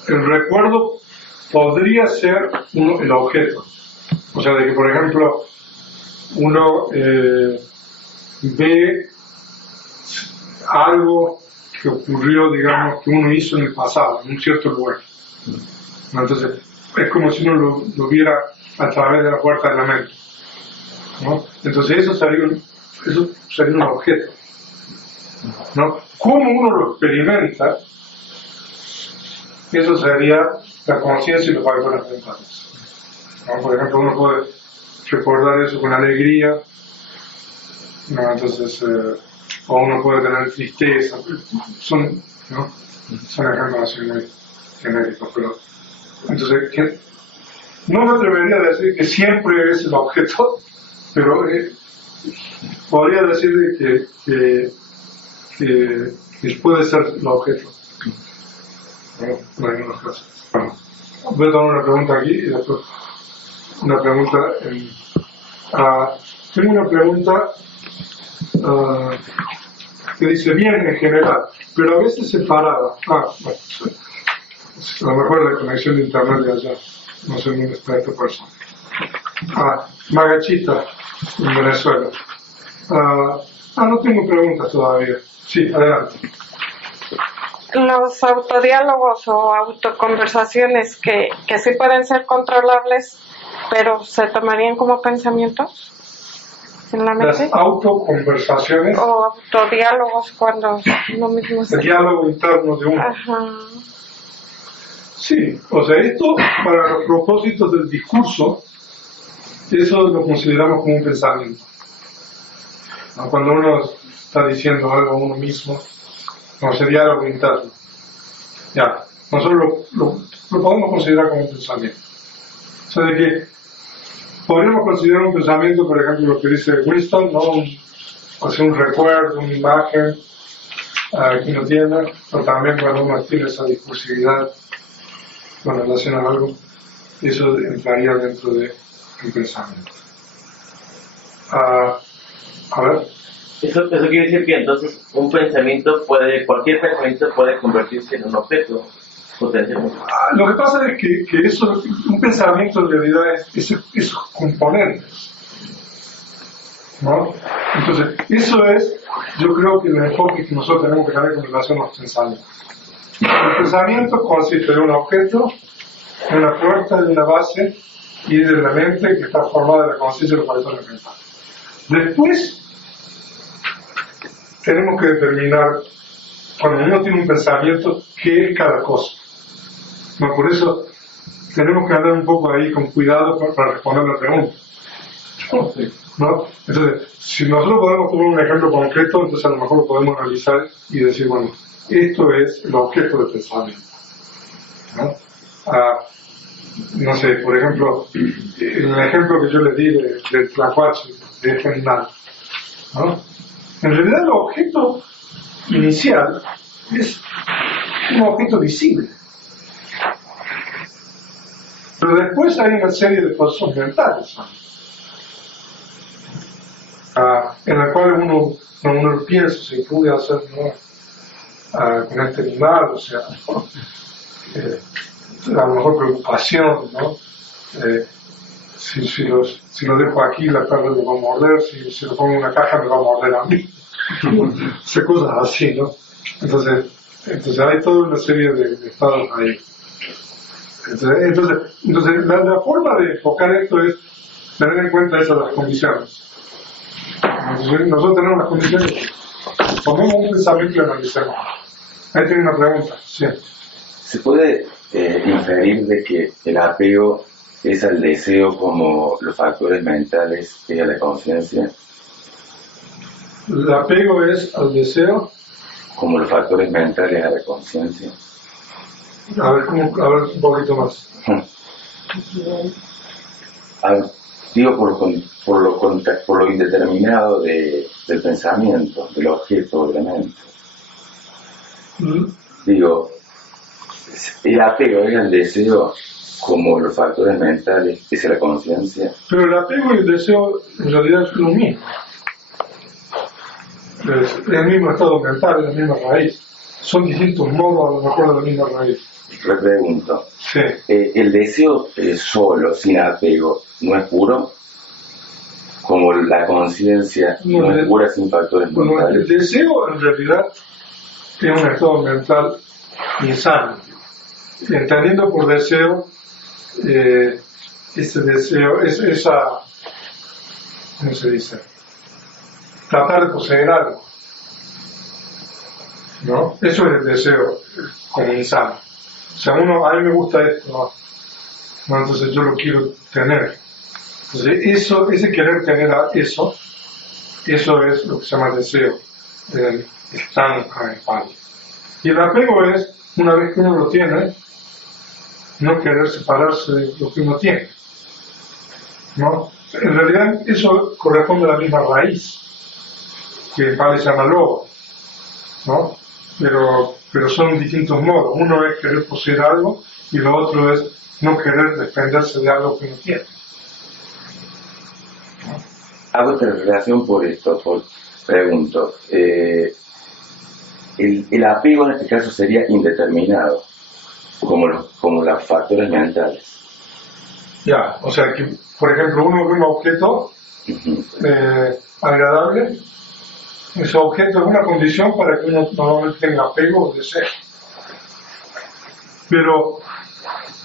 El recuerdo podría ser el objeto. O sea, de que, por ejemplo, uno ve algo que ocurrió, digamos, que uno hizo en el pasado, en un cierto lugar. ¿No? Entonces, es como si uno lo viera a través de la puerta de la mente. ¿No? Entonces, eso sería un objeto. ¿No? ¿Cómo uno lo experimenta? Eso sería la conciencia y los factores mentales. ¿No? Por ejemplo, uno puede recordar eso con alegría, ¿no? Entonces, o uno puede tener tristeza, son ejemplos así muy genéricos, pero entonces no me atrevería a decir que siempre es el objeto, pero podría decir que puede ser el objeto, ¿no? En algunos casos. Bueno, voy a tomar una pregunta aquí y después una pregunta tengo una pregunta que dice bien en general, pero a veces separada. Bueno, a lo mejor la conexión de internet de allá, no sé dónde está esta persona. Magachita, en Venezuela. No tengo preguntas todavía. Sí, adelante. Los autodiálogos o autoconversaciones que sí pueden ser controlables, pero se tomarían como pensamientos en la mente. Las autoconversaciones. O autodiálogos cuando uno mismo el diálogo interno de uno. Ajá. Sí, o sea, esto para los propósitos del discurso, eso lo consideramos como un pensamiento. ¿No? Cuando uno está diciendo algo a uno mismo, no sería diálogo interno. Ya, nosotros lo podemos considerar como un pensamiento. O sea, de que podríamos considerar un pensamiento, por ejemplo, lo que dice Winston, ¿no? Un recuerdo, una imagen que uno tiene, o también cuando uno tiene esa discursividad con relación a algo, eso entraría dentro de un pensamiento. A ver. Eso quiere decir que entonces cualquier pensamiento puede convertirse en un objeto potencialmente. Lo que pasa es que eso, un pensamiento en realidad es esos componentes, ¿no? Entonces, eso es, yo creo que el enfoque que nosotros tenemos que tener con relación a los pensamientos. El pensamiento consiste de un objeto, de una puerta, de una base y de la mente que está formada de la conciencia y los factores mentales. Después, tenemos que determinar, cuando uno tiene un pensamiento, qué es cada cosa. No, por eso tenemos que andar un poco ahí con cuidado para responder la pregunta. ¿No? Entonces, si nosotros podemos tomar un ejemplo concreto, entonces a lo mejor lo podemos analizar y decir, bueno, esto es el objeto del pensamiento. ¿No? No sé, por ejemplo, el ejemplo que yo les di del tlacuache, de este animal, ¿no? En realidad el objeto inicial es un objeto visible. Pero después hay una serie de procesos mentales, en la cual uno piensa si pude hacer, ¿no? Con este animal, o sea, a lo mejor preocupación, ¿no? Si lo dejo aquí, la perra me va a morder, si lo pongo en una caja me va a morder a mí. O sea, cosas así, ¿no? Entonces hay toda una serie de estados ahí. Entonces la forma de enfocar esto es tener en cuenta esas las condiciones. Entonces, nosotros tenemos las condiciones, tomemos un pensamiento y lo analicemos. Ahí tiene una pregunta, sí. ¿Se puede inferir de que el apego es al deseo como los factores mentales y a la conciencia? El apego es al deseo. Como los factores mentales a la conciencia. A ver un poquito más. Digo por lo indeterminado del pensamiento, del objeto de la mente. Digo, el apego es al deseo como los factores mentales es a la conciencia. Pero el apego y el deseo en realidad es lo mismo. Es el mismo estado mental, es la misma raíz. Son distintos modos a lo mejor de la misma raíz. Repregunto. Sí. ¿El deseo solo, sin apego, no es puro? como la conciencia no es pura sin factores Bueno, el mentales. deseo en realidad es un estado mental insano. Entendiendo por deseo, ese deseo, esa, ¿cómo se dice? Tratar de poseer algo, ¿no? Eso es el deseo como insano. O sea, a mí me gusta esto, ¿no? Entonces yo lo quiero tener. Entonces, ese querer tener eso es lo que se llama deseo, el tan padre. Y el apego es, una vez que uno lo tiene, no querer separarse de lo que uno tiene, ¿no? En realidad eso corresponde a la misma raíz, que en Pali se llama lobo, ¿no? Pero son distintos modos. Uno es querer poseer algo y lo otro es no querer desprenderse de algo que uno tiene. Hago esta relación por esto, pregunto, el apego en este caso sería indeterminado, como los factores mentales. Ya, o sea que, por ejemplo, uno ve un objeto agradable, ese objeto es una condición para que uno normalmente tenga apego o deseo. Pero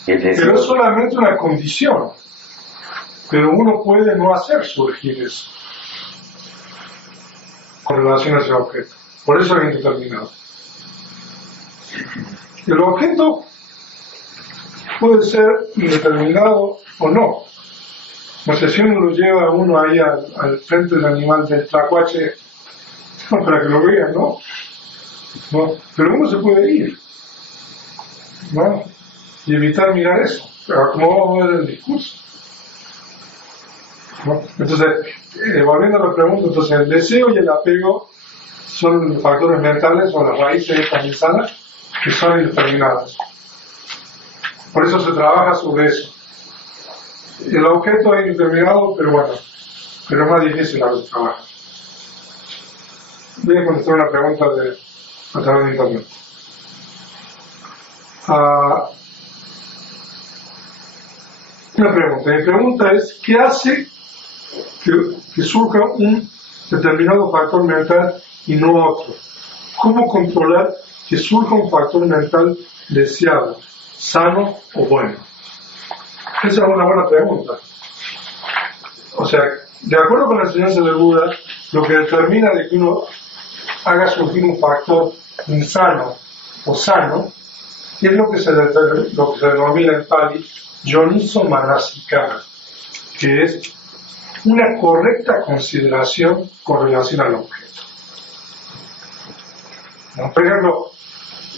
es solamente una condición. Pero uno puede no hacer surgir eso con relación a ese objeto. Por eso es indeterminado. El objeto puede ser indeterminado o no. No sé, si uno lo lleva a uno ahí al frente del animal del tlacuache, para que lo vean, ¿no? Pero uno se puede ir, ¿no? Y evitar mirar eso. Pero como vamos a ver el discurso, ¿no? Entonces, volviendo a la pregunta, entonces el deseo y el apego son los factores mentales o las raíces de esta insanas que son indeterminadas. Por eso se trabaja sobre eso. El objeto es indeterminado, pero bueno, pero es más difícil a veces trabajar. Voy a contestar una pregunta a través de internet. Una pregunta. Mi pregunta es, ¿qué hace que surja un determinado factor mental y no otro? ¿Cómo controlar que surja un factor mental deseado, sano o bueno? Esa es una buena pregunta. O sea, de acuerdo con la enseñanza de Buda, lo que determina de que uno haga surgir un factor insano o sano es lo que se denomina en Pali Yoniso Manasikara, que es una correcta consideración con relación al objeto. ¿No? Por ejemplo,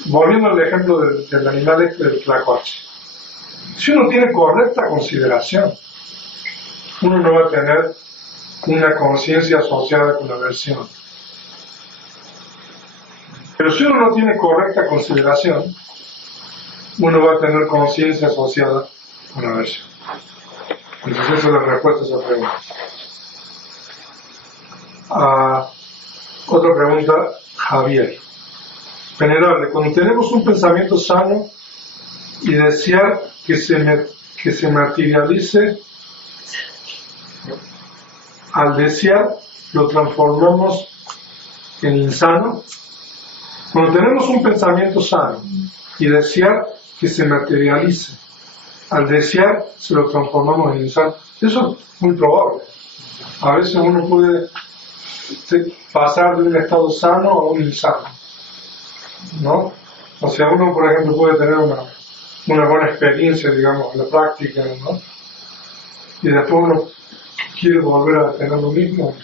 volviendo al ejemplo del animal del tlacuache, si uno tiene correcta consideración, uno no va a tener una conciencia asociada con la aversión. Pero si uno no tiene correcta consideración, uno va a tener conciencia asociada con la aversión. Entonces esa es la respuesta a esa pregunta. Otra pregunta, Javier. Venerable, cuando tenemos un pensamiento sano y desear que se materialice, al desear lo transformamos en insano. Cuando tenemos un pensamiento sano y desear que se materialice, al desear se lo transformamos en insano. Eso es muy probable. A veces uno puede pasar de un estado sano a un insano, ¿no? O sea, uno, por ejemplo, puede tener una buena experiencia, digamos, en la práctica, ¿no? Y después uno quiere volver a tener lo mismo.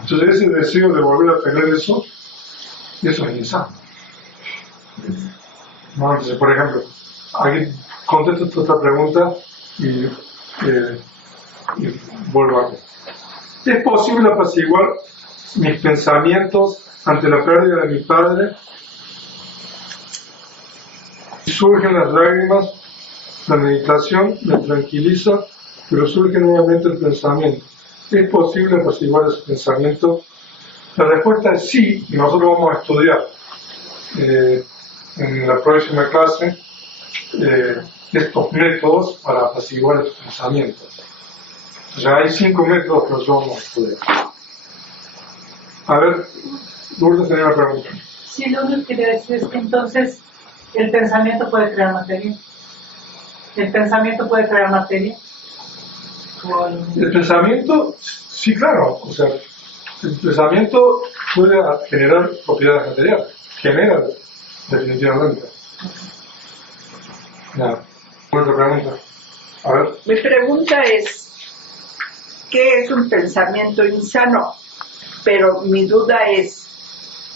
Entonces ese deseo de volver a tener eso es insano. ¿No? Entonces, por ejemplo, aquí contesto esta pregunta y vuelvo a ver. ¿Es posible apaciguar mis pensamientos ante la pérdida de mi padre? Y surgen las lágrimas, la meditación me tranquiliza, pero surge nuevamente el pensamiento. ¿Es posible apaciguar ese pensamiento? La respuesta es sí, y nosotros vamos a estudiar en la próxima clase estos métodos para apaciguar estos pensamientos. O sea, hay 5 métodos que nosotros vamos a estudiar. A ver, Lourdes tenía una pregunta. Sí, lo único que quería decir es que entonces el pensamiento puede crear materia. El pensamiento puede crear materia. El pensamiento, sí, claro, o sea, el pensamiento puede generar propiedades materiales, genera definitivamente. Ya, otra pregunta. A ver. Mi pregunta es, ¿qué es un pensamiento insano? Pero mi duda es,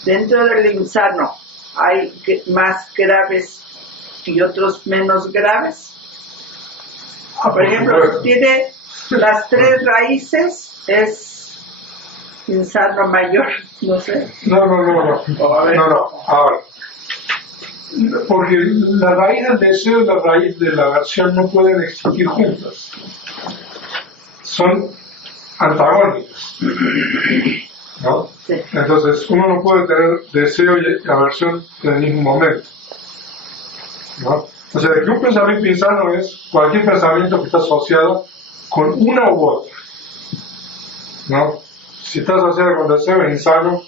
dentro del insano, ¿hay más graves y otros menos graves? Por ejemplo, si tiene las 3 raíces, es insano mayor, no sé. No. Ahora. Porque la raíz del deseo y la raíz de la aversión no pueden existir juntas. Son antagónicas. ¿No? Sí. Entonces, uno no puede tener deseo y aversión en el mismo momento. ¿No? O sea, que un pensamiento insano es cualquier pensamiento que está asociado con una u otra. ¿No? Si está asociado con deseo es insano,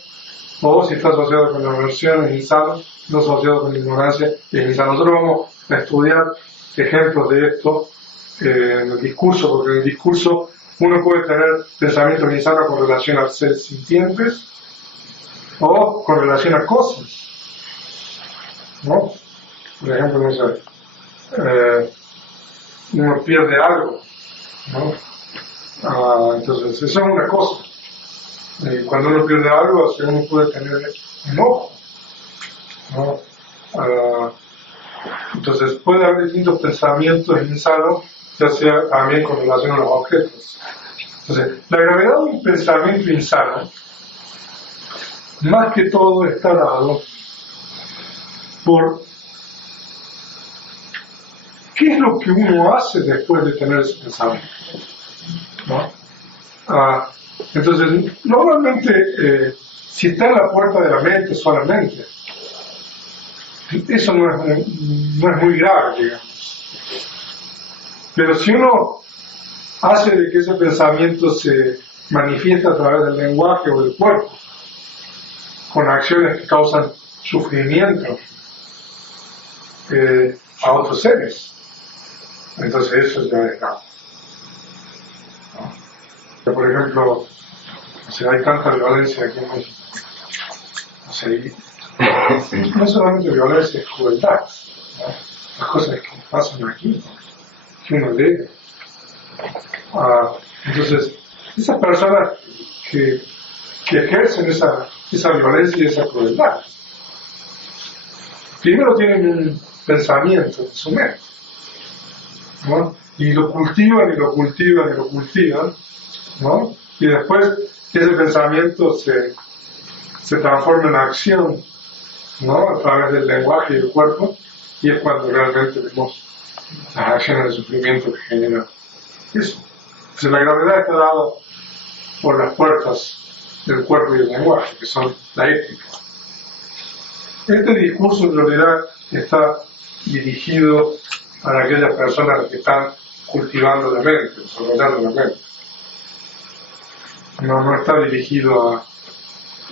o si está asociado con la aversión es insano, no asociado con la ignorancia es insano. Nosotros vamos a estudiar ejemplos de esto en el discurso, porque en el discurso uno puede tener pensamientos insanos con relación a seres sintientes o con relación a cosas. ¿No? Por ejemplo, no sé, uno pierde algo, ¿no? Entonces, eso es una cosa. Cuando uno pierde algo, uno puede tener enojo, ¿no? Entonces, puede haber distintos pensamientos insanos, ya sea también con relación a los objetos. Entonces, la gravedad de un pensamiento insano, más que todo, está dado por qué es lo que uno hace después de tener ese pensamiento, ¿no? Entonces, normalmente, si está en la puerta de la mente solamente, eso no es muy grave, digamos. Pero si uno hace de que ese pensamiento se manifiesta a través del lenguaje o del cuerpo, con acciones que causan sufrimiento a otros seres, entonces eso ya es grave. ¿No? Por ejemplo, o sea, hay tanta violencia aquí en México. O sea, no solamente violencia, es crueldad, ¿no? Las cosas que pasan aquí, que uno lee. Entonces, esas personas que ejercen esa violencia y esa crueldad, primero tienen un pensamiento en su mente, ¿no? Y lo cultivan y lo cultivan y lo cultivan, ¿no? Y después ese pensamiento se transforma en acción, ¿no? A través del lenguaje y el cuerpo, y es cuando realmente vemos las acciones de sufrimiento que generan eso. Entonces, la gravedad está dada por las puertas del cuerpo y del lenguaje, que son la ética. Este discurso en realidad está dirigido para aquellas personas que están cultivando la mente, desarrollando la mente. No está dirigido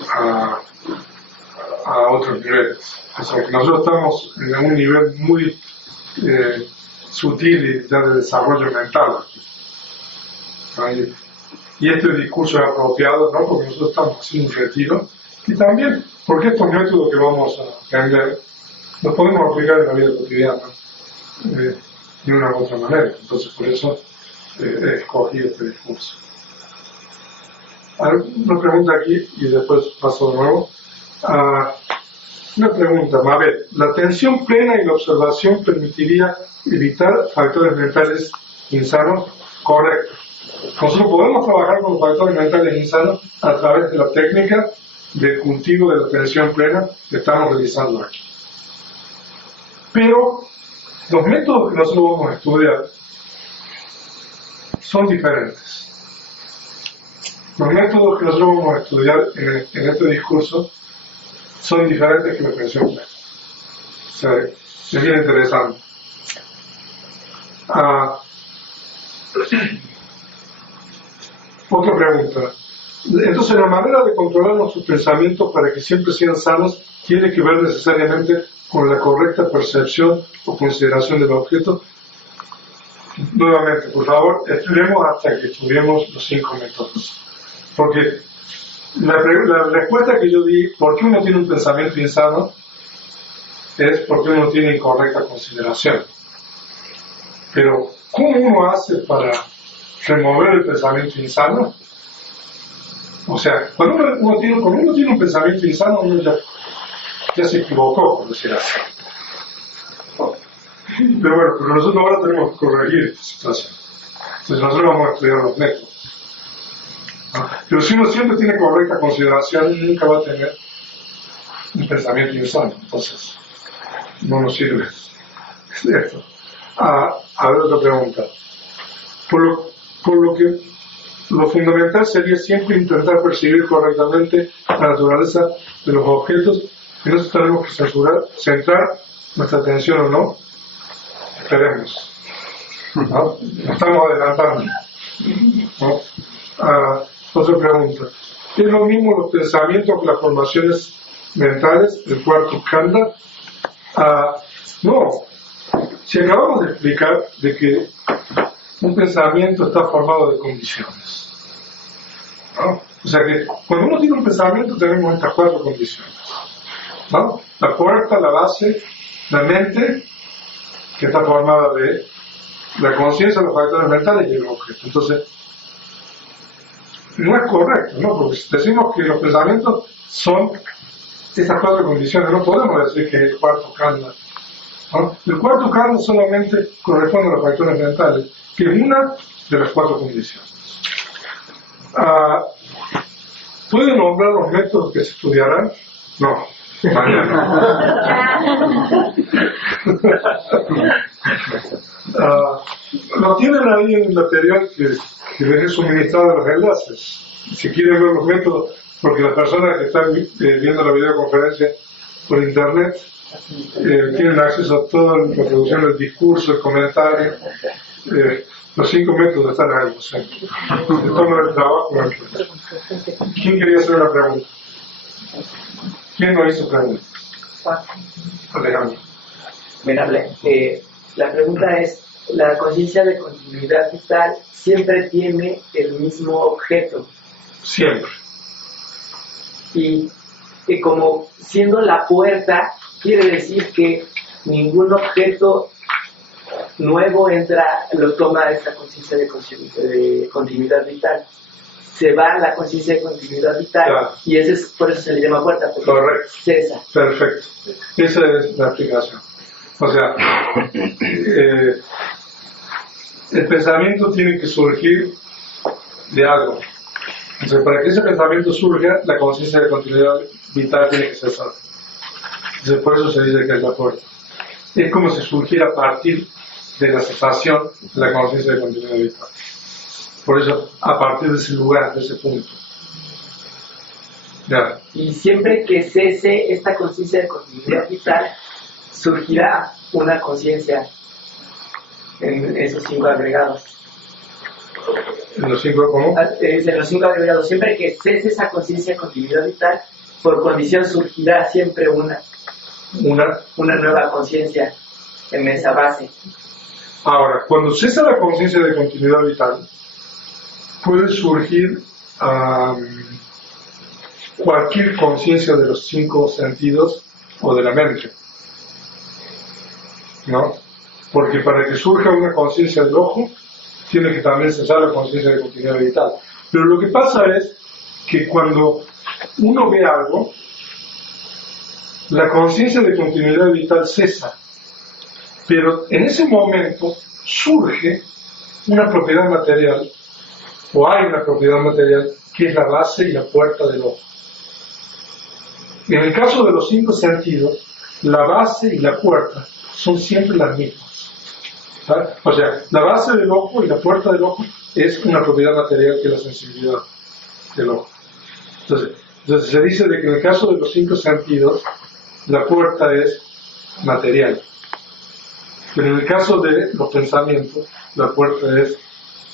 a otros niveles. O sea, que nosotros estamos en un nivel muy sutil y ya de desarrollo mental. Y este discurso es apropiado, ¿no? Porque nosotros estamos haciendo un retiro, y también porque estos métodos que vamos a aprender los podemos aplicar en la vida cotidiana de una u otra manera. Entonces, por eso he escogido este discurso. Una pregunta aquí y después paso de nuevo. Una pregunta, Mabel. ¿La atención plena y la observación permitiría evitar factores mentales insanos? Correcto. Nosotros podemos trabajar con los factores mentales insanos a través de la técnica del cultivo de la atención plena que estamos realizando aquí. Pero los métodos que nosotros vamos a estudiar son diferentes. Los métodos que nosotros vamos a estudiar en este discurso son diferentes que la atención plena. O sea, es bien interesante. Otra pregunta. Entonces, la manera de controlar nuestros pensamientos para que siempre sean sanos tiene que ver necesariamente con la correcta percepción o consideración del objeto. Nuevamente, por favor, esperemos hasta que estudiemos los 5 métodos. Porque la respuesta que yo di, ¿por qué uno tiene un pensamiento insano? Es porque uno tiene incorrecta consideración. Pero, ¿cómo uno hace para remover el pensamiento insano? O sea, cuando uno tiene un pensamiento insano, uno ya se equivocó, por decir así. Pero bueno, pero nosotros ahora tenemos que corregir esta situación. Entonces nosotros vamos a estudiar los métodos. ¿No? Pero si uno siempre tiene correcta consideración, nunca va a tener un pensamiento insano. Entonces, no nos sirve esto. A ver, otra pregunta. Por lo que lo fundamental sería siempre intentar percibir correctamente la naturaleza de los objetos, y nosotros tenemos que centrar nuestra atención o no. Esperemos. ¿No? Nos estamos adelantando. ¿No? Otra pregunta. ¿Es lo mismo los pensamientos que las formaciones mentales del cuarto skandha? No. Si acabamos de explicar de que un pensamiento está formado de condiciones. ¿No? O sea que cuando uno tiene un pensamiento tenemos estas 4 condiciones. ¿No? La puerta, la base, la mente, que está formada de la conciencia, los factores mentales y el objeto. Entonces, no es correcto, ¿no? Porque si decimos que los pensamientos son estas 4 condiciones, no podemos decir que el cuarto skandha, ¿no? El cuarto skandha solamente corresponde a los factores mentales, que es una de las 4 condiciones. ¿Pueden nombrar los métodos que se estudiarán? No. Mañana. Lo tienen ahí en el material que les he suministrado los enlaces. Si quieren ver los métodos, porque las personas que están viendo la videoconferencia por internet tienen acceso a toda la producción del discurso, el comentario. Los 5 métodos están ahí. O sea, se toma el trabajo. ¿Quién quería hacer una pregunta? ¿Quién no hizo preguntas? Alejandro. La pregunta es, ¿la conciencia de continuidad vital siempre tiene el mismo objeto? Siempre. Y como siendo la puerta, quiere decir que ningún objeto nuevo lo toma esta conciencia de continuidad vital. Se va la conciencia de continuidad vital, claro. Y por eso se le llama puerta, porque correcto. Cesa. Perfecto. Esa es la explicación. O sea, el pensamiento tiene que surgir de algo. Entonces, para que ese pensamiento surja, la conciencia de continuidad vital tiene que cesar. Entonces, por eso se dice que es la puerta. Es como si surgiera a partir de la cesación de la conciencia de continuidad vital. Por eso, a partir de ese lugar, de ese punto. Ya. Y siempre que cese esta conciencia de continuidad vital, surgirá una conciencia en esos 5 agregados. ¿En los 5 cómo? En los 5 agregados. Siempre que cese esa conciencia de continuidad vital, por condición surgirá siempre una nueva conciencia en esa base. Ahora, cuando cesa la conciencia de continuidad vital, puede surgir cualquier conciencia de los 5 sentidos o de la mente, ¿no? Porque para que surja una conciencia del ojo, tiene que también cesar la conciencia de continuidad vital. Pero lo que pasa es que cuando uno ve algo, la conciencia de continuidad vital cesa, pero en ese momento surge una propiedad material, o hay una propiedad material que es la base y la puerta del ojo. En el caso de los 5 sentidos, la base y la puerta son siempre las mismas. ¿Sabes? O sea, la base del ojo y la puerta del ojo es una propiedad material que es la sensibilidad del ojo. Entonces se dice de que en el caso de los 5 sentidos, la puerta es material. Pero en el caso de los pensamientos, la puerta es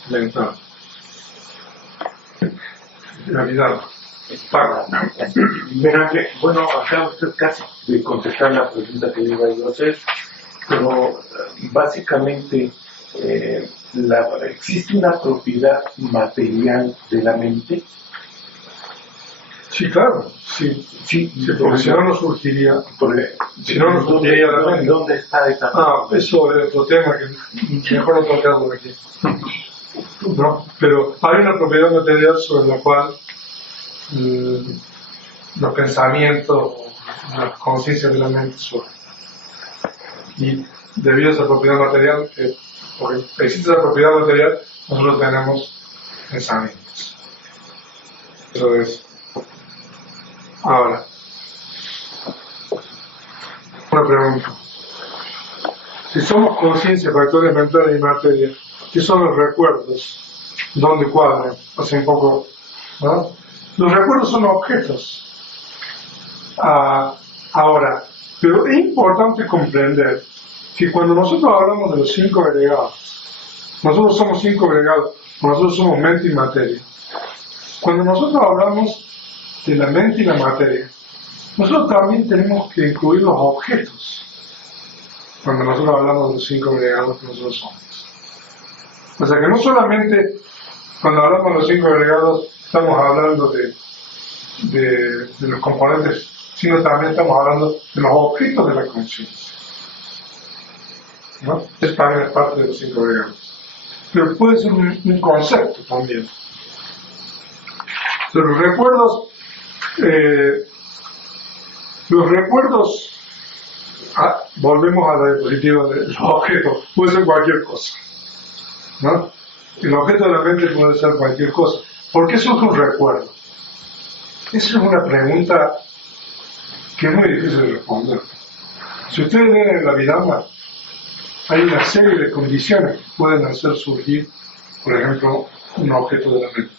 mental. realidad. Paco. Verán que, bueno, acaba usted casi de contestar la pregunta que le iba yo a hacer, pero básicamente ¿existe una propiedad material de la mente? Sí, claro, sí, porque si no, no surgiría. Si no, no ¿Dónde, surgiría la mente. ¿Dónde está esa? Eso es otro tema que mejor no tocarlo aquí. ¿No? Pero hay una propiedad material sobre la cual los pensamientos, la conciencia de la mente surgen. Y debido a esa propiedad material, porque existe esa propiedad material, nosotros tenemos pensamientos. Eso es. Ahora, una pregunta. Si somos conciencia, factores mentales y materia, ¿qué son los recuerdos? ¿Dónde cuadran? Hace un poco, ¿no? Los recuerdos son objetos. Ahora, pero es importante comprender que cuando nosotros hablamos de los 5 agregados, nosotros somos 5 agregados, nosotros somos mente y materia. Cuando nosotros hablamos de la mente y la materia, nosotros también tenemos que incluir los objetos. Cuando nosotros hablamos de los 5 agregados que nosotros somos. O sea que no solamente cuando hablamos de los 5 agregados estamos hablando de los componentes, sino también estamos hablando de los objetos de la conciencia. ¿No? Es también parte de los 5 agregados. Pero puede ser un concepto también. Pero los recuerdos, volvemos a la diapositiva de los objetos, puede ser cualquier cosa, ¿no? El objeto de la mente puede ser cualquier cosa. ¿Por qué surge un recuerdo? Esa es una pregunta que es muy difícil de responder. Si ustedes leen en la Abhidhamma, hay una serie de condiciones que pueden hacer surgir, por ejemplo, un objeto de la mente.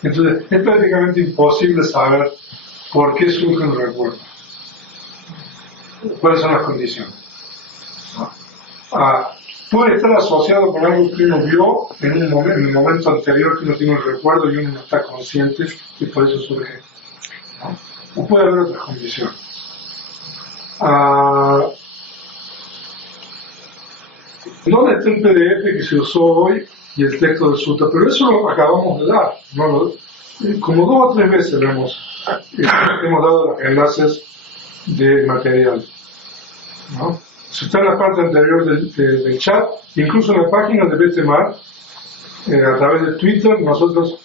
Entonces, es prácticamente imposible saber por qué surge un recuerdo. ¿Cuáles son las condiciones? Puede estar asociado con algo que uno vio en el momento anterior que uno tiene un recuerdo y uno no está consciente y por eso surge. ¿No? O puede haber otras condiciones. ¿Dónde está el PDF que se usó hoy y el texto del sutta? Pero eso lo acabamos de dar, ¿no? Como 2 o 3 veces hemos dado los enlaces de material, ¿no? Si está en la parte anterior del chat, incluso en la página de Betemar, a través de Twitter, nosotros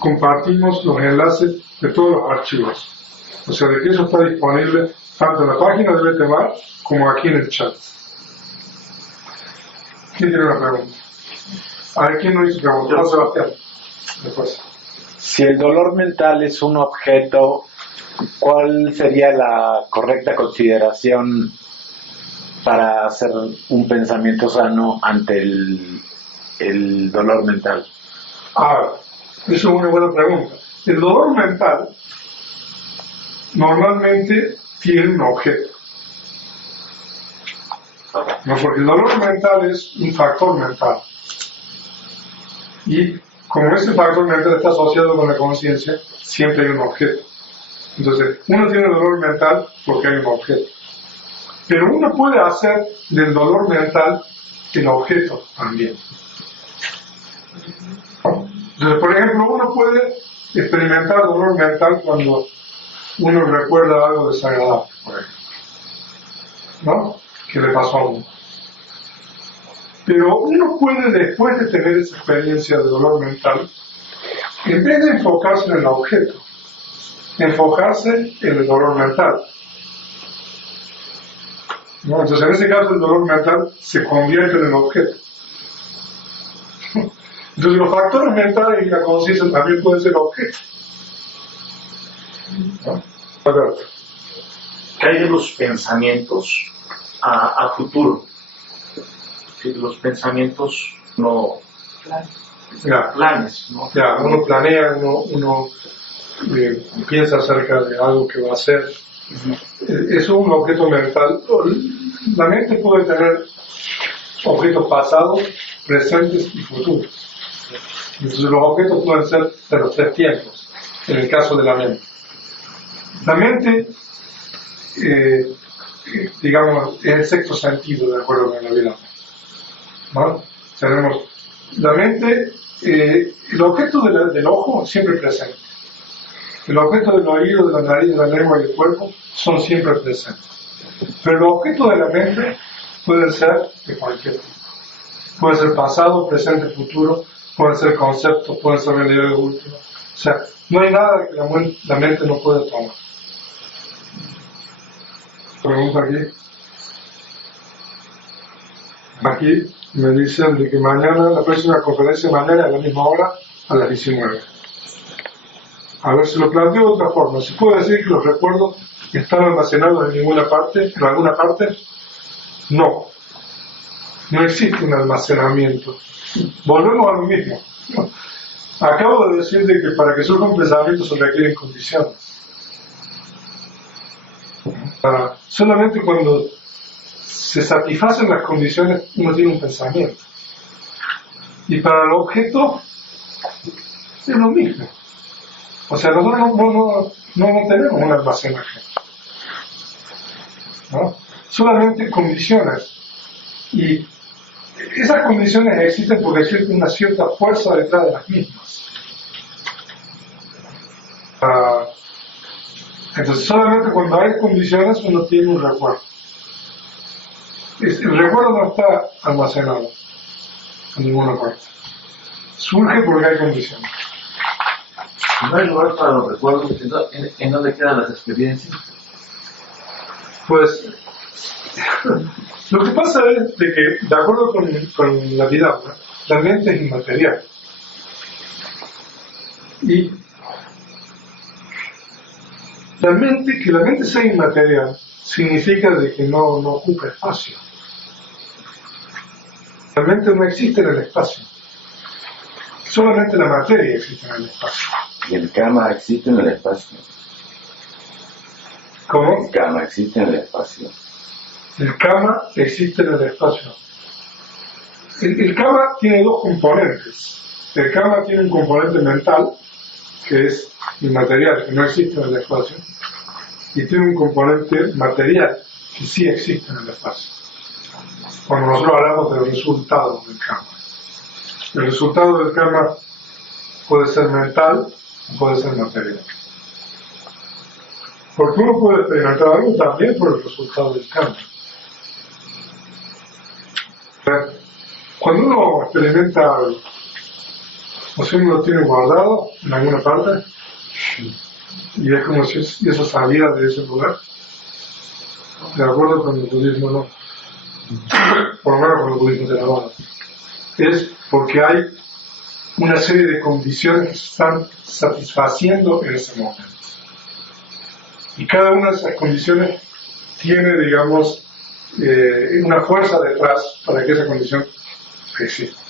compartimos los enlaces de todos los archivos. O sea, de que eso está disponible tanto en la página de Betemar como aquí en el chat. ¿Quién tiene una pregunta? A ver, ¿quién no hizo pregunta? Sebastián. Después. Si el dolor mental es un objeto, ¿cuál sería la correcta consideración para hacer un pensamiento sano ante el dolor mental? Eso es una buena pregunta. El dolor mental normalmente tiene un objeto. No, porque el dolor mental es un factor mental. Y como ese factor mental está asociado con la conciencia, siempre hay un objeto. Entonces, uno tiene dolor mental porque hay un objeto. Pero uno puede hacer del dolor mental el objeto también. Entonces, por ejemplo, uno puede experimentar dolor mental cuando uno recuerda algo desagradable, por ejemplo, ¿no? Que le pasó a uno. Pero uno puede, después de tener esa experiencia de dolor mental, en vez de enfocarse en el objeto, enfocarse en el dolor mental. ¿No? Entonces, en ese caso, el dolor mental se convierte en el objeto. Entonces, los factores mentales y la conciencia también pueden ser objetos. ¿No? Alberto. ¿Qué hay de los pensamientos a futuro? Si los pensamientos no planes, ¿no? Ya, uno planea, uno piensa acerca de algo que va a hacer. Es un objeto mental. La mente puede tener objetos pasados, presentes y futuros. Entonces los objetos pueden ser de los tres tiempos, en el caso de la mente. La mente, digamos, es el sexto sentido, de acuerdo con la vida. ¿No? Tenemos la mente, el objeto del ojo siempre presente. El objeto del oído, de la nariz, de la lengua y del cuerpo son siempre presentes. Pero los objetos de la mente pueden ser de cualquier tipo. Puede ser pasado, presente, futuro, pueden ser conceptos, pueden ser realidades últimas. O sea, no hay nada que la mente no pueda tomar. Pregunta aquí. Aquí me dicen de que mañana, la próxima conferencia mañana a la misma hora, a las 19. A ver, si lo planteo de otra forma. ¿Se puede decir que los recuerdos están almacenados en ninguna parte, en alguna parte? No. No existe un almacenamiento. Volvemos a lo mismo. Acabo de decir de que para que surja un pensamiento se requieren condiciones. Solamente cuando se satisfacen las condiciones uno tiene un pensamiento. Y para el objeto es lo mismo. O sea, nosotros no tenemos un almacenaje, ¿no? Solamente condiciones. Y esas condiciones existen porque existe una cierta fuerza detrás de las mismas. Entonces, solamente cuando hay condiciones uno tiene un recuerdo. El recuerdo no está almacenado en ninguna parte. Surge porque hay condiciones. No hay lugar para los recuerdos, ¿en dónde quedan las experiencias? Pues, lo que pasa es de que, de acuerdo con la vida, la mente es inmaterial. Y que la mente sea inmaterial significa de que no ocupa espacio. La mente no existe en el espacio. Solamente la materia existe en el espacio. Y el karma existe en el espacio. ¿Cómo? El karma existe en el espacio. El karma existe en el espacio. El karma tiene dos componentes. El karma tiene un componente mental, que es inmaterial, que no existe en el espacio, y tiene un componente material, que sí existe en el espacio. Cuando nosotros hablamos del resultado del karma. El resultado del karma puede ser mental, puede ser material. Porque uno puede experimentar algo también por el resultado del karma. Cuando uno experimenta algo, o si uno lo tiene guardado en alguna parte, y es como si eso saliera de ese lugar, de acuerdo con el budismo, no, por lo menos con el budismo de la Bada, es porque hay una serie de condiciones que se están satisfaciendo en ese momento. Y cada una de esas condiciones tiene, digamos, una fuerza detrás para que esa condición exista.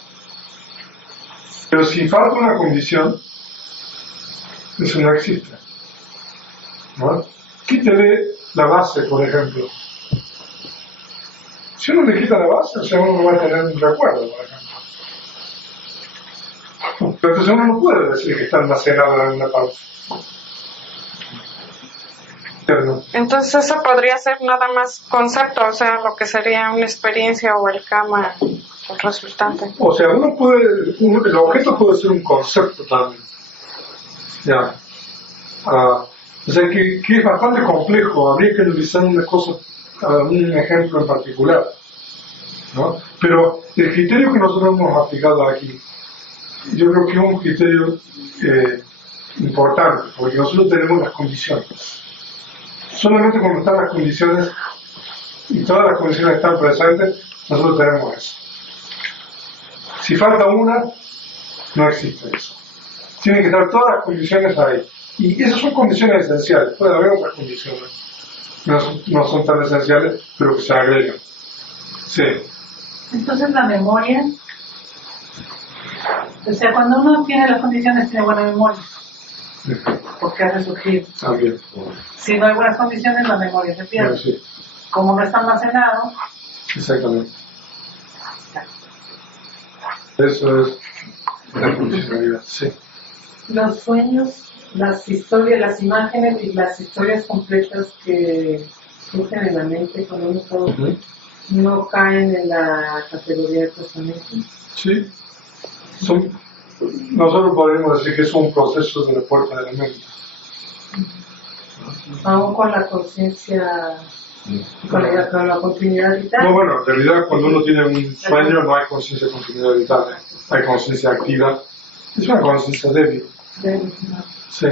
Pero si falta una condición, eso no existe. ¿No? Quítele la base, por ejemplo. Si uno le quita la base, o sea, uno no va a tener un recuerdo, por ejemplo. Pero entonces uno no puede decir que está almacenado en alguna parte. Entonces eso podría ser nada más concepto, o sea, lo que sería una experiencia o el karma, el resultante. O sea, el objeto puede ser un concepto también. Ya. O sea, que es bastante complejo, habría que analizar un ejemplo en particular, ¿no? Pero el criterio que nosotros hemos aplicado aquí, yo creo que es un criterio importante, porque nosotros tenemos las condiciones. Solamente cuando están las condiciones y todas las condiciones están presentes, nosotros tenemos eso. Si falta una, no existe eso. Tienen que estar todas las condiciones ahí. Y esas son condiciones esenciales. Puede haber otras condiciones. No son tan esenciales, pero que se agregan. Sí. Entonces la memoria, o sea, cuando uno tiene las condiciones tiene buena memoria. Porque ha resurgido. También. Si no hay buenas condiciones, la memoria se pierde. Bueno, sí. Como no está almacenado. Exactamente. Eso es La condicionalidad, sí. Los sueños, las historias, las imágenes y las historias completas que surgen en la mente cuando uno está dormido, no caen en la categoría de pensamiento. Sí. Nosotros podemos decir que es un proceso de la puerta de la mente. Aún con la conciencia, con la continuidad vital. No, bueno, en realidad cuando uno tiene un sueño no hay conciencia de continuidad vital, hay conciencia activa. Es una conciencia débil. Sí.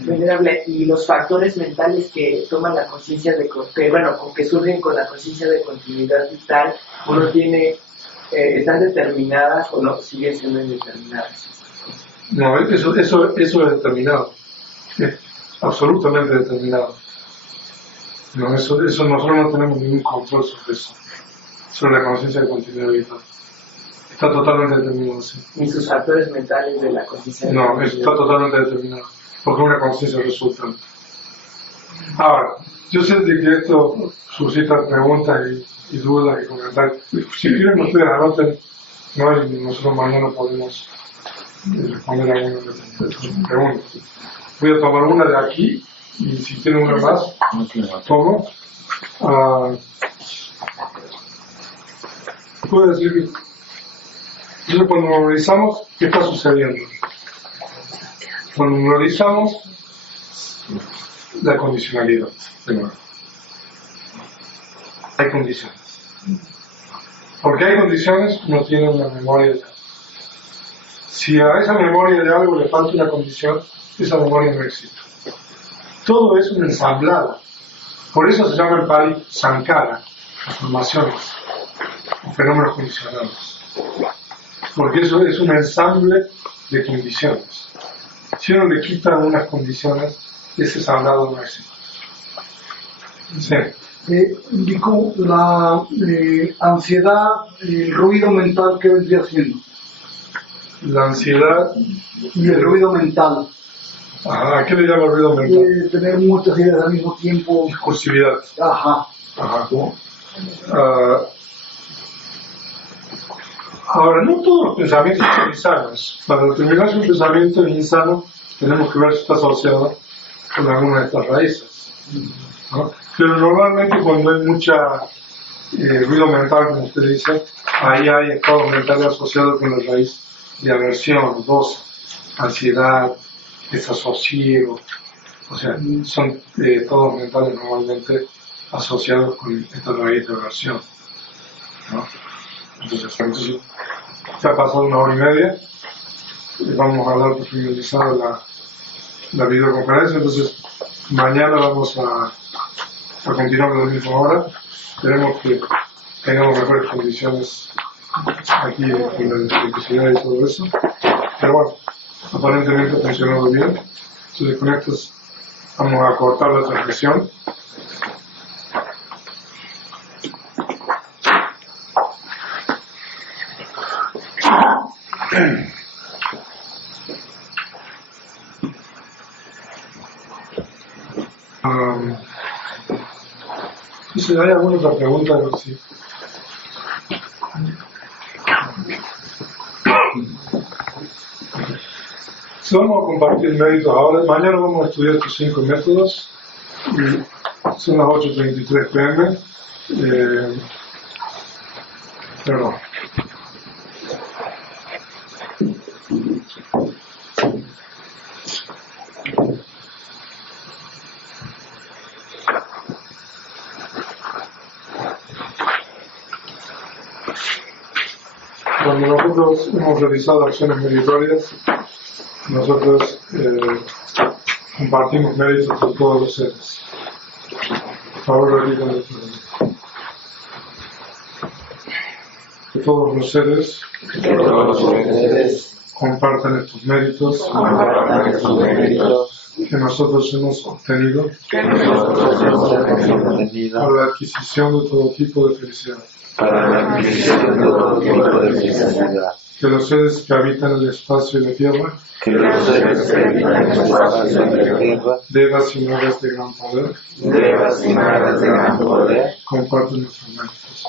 Venerable, y los factores mentales que toman la conciencia que surgen con la conciencia de continuidad vital, uno tiene, ¿están determinadas o no siguen siendo indeterminadas? No, eso es determinado. Absolutamente determinado. No, eso nosotros no tenemos ningún control sobre eso. Sobre la conciencia de continuidad vital. Está totalmente determinado, sí. Ni sus factores mentales de la conciencia. No, eso está totalmente determinado. Porque es una conciencia resultante. Ahora, yo sé de que esto suscita preguntas y dudas y comentarios. Si quieren ustedes anoten, ¿no? Y nosotros mañana podemos responder algunas de sus preguntas. Voy a tomar una de aquí y si tienen una más, tomo. Puedo decir que entonces cuando nos revisamos, ¿qué está sucediendo? Cuando nos revisamos la condicionalidad, de nuevo. Hay condiciones. Porque hay condiciones, uno tiene una memoria de algo. Si a esa memoria de algo le falta una condición, esa memoria no existe. Todo es una ensamblada. Por eso se llama el Pali Sankara, las formaciones, los fenómenos condicionados. Porque eso es un ensamble de condiciones. Si uno le quita unas condiciones, ese ensamblado no existe. Sí. Indicó la ansiedad, el ruido mental que vendría siendo. La ansiedad y el ruido mental. Ajá, ¿a qué le llama ruido mental? Tener muchas ideas al mismo tiempo. Discursividad. Ajá. Ajá. Ahora, no todos los pensamientos son insanos. Para determinar si un pensamiento es insano, tenemos que ver si está asociado con alguna de estas raíces, ¿no? Pero normalmente cuando hay mucha ruido mental, como usted dice, ahí hay estados mentales asociados con la raíz de aversión, dosa, ansiedad, desasosiego. O sea, son estados mentales normalmente asociados con esta raíz de aversión, ¿no? Entonces ya ha pasado 1 hora y media, vamos a dar por finalizada la videoconferencia, entonces mañana vamos a continuar de la misma hora. Esperemos que tengamos mejores condiciones aquí con la electricidad y todo eso, pero bueno, aparentemente ha funcionado bien. Entonces con esto vamos a cortar la transmisión. Si hay alguna otra pregunta, a ver si. Si vamos a compartir méritos ahora, mañana vamos a estudiar estos 5 métodos. Y son las 8:33 p.m. Perdón. Cuando nosotros hemos realizado acciones meritorias, nosotros compartimos méritos con todos los seres. Por favor, repítanlo esto. Que todos los seres compartan estos méritos que nosotros hemos obtenido para la adquisición de todo tipo de felicidad. Que los seres que habitan el espacio y la tierra, devas y nagas de gran poder, comparten nuestros méritos.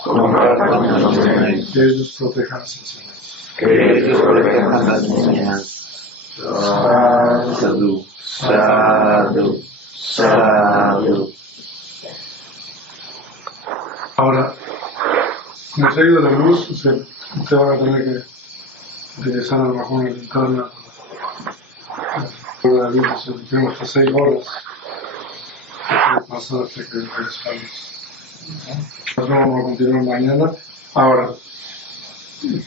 Que ellos protejan sus silencios. que tus problemas las niñas. Sadhu, sadhu, sadhu. Ahora, como se ha ido la luz, ustedes van a tener que utilizar a lo mejor una linterna. La luz, tenemos hasta 6 horas. Pasar hasta que regresamos. Nosotros vamos a continuar mañana. Ahora,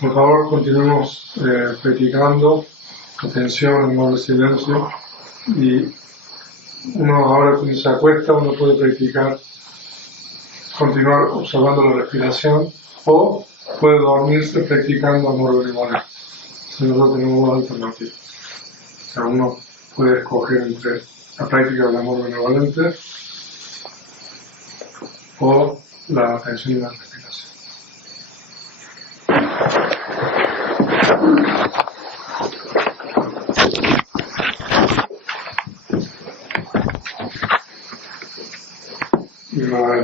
por favor, continuemos practicando atención, amor, silencio. Y uno ahora cuando se acuesta, uno puede practicar, continuar observando la respiración, o puede dormirse practicando amor benevolente. Si nosotros tenemos dos alternativas. O sea, uno puede escoger entre la práctica del amor benevolente o la atención y la respiración. Imaja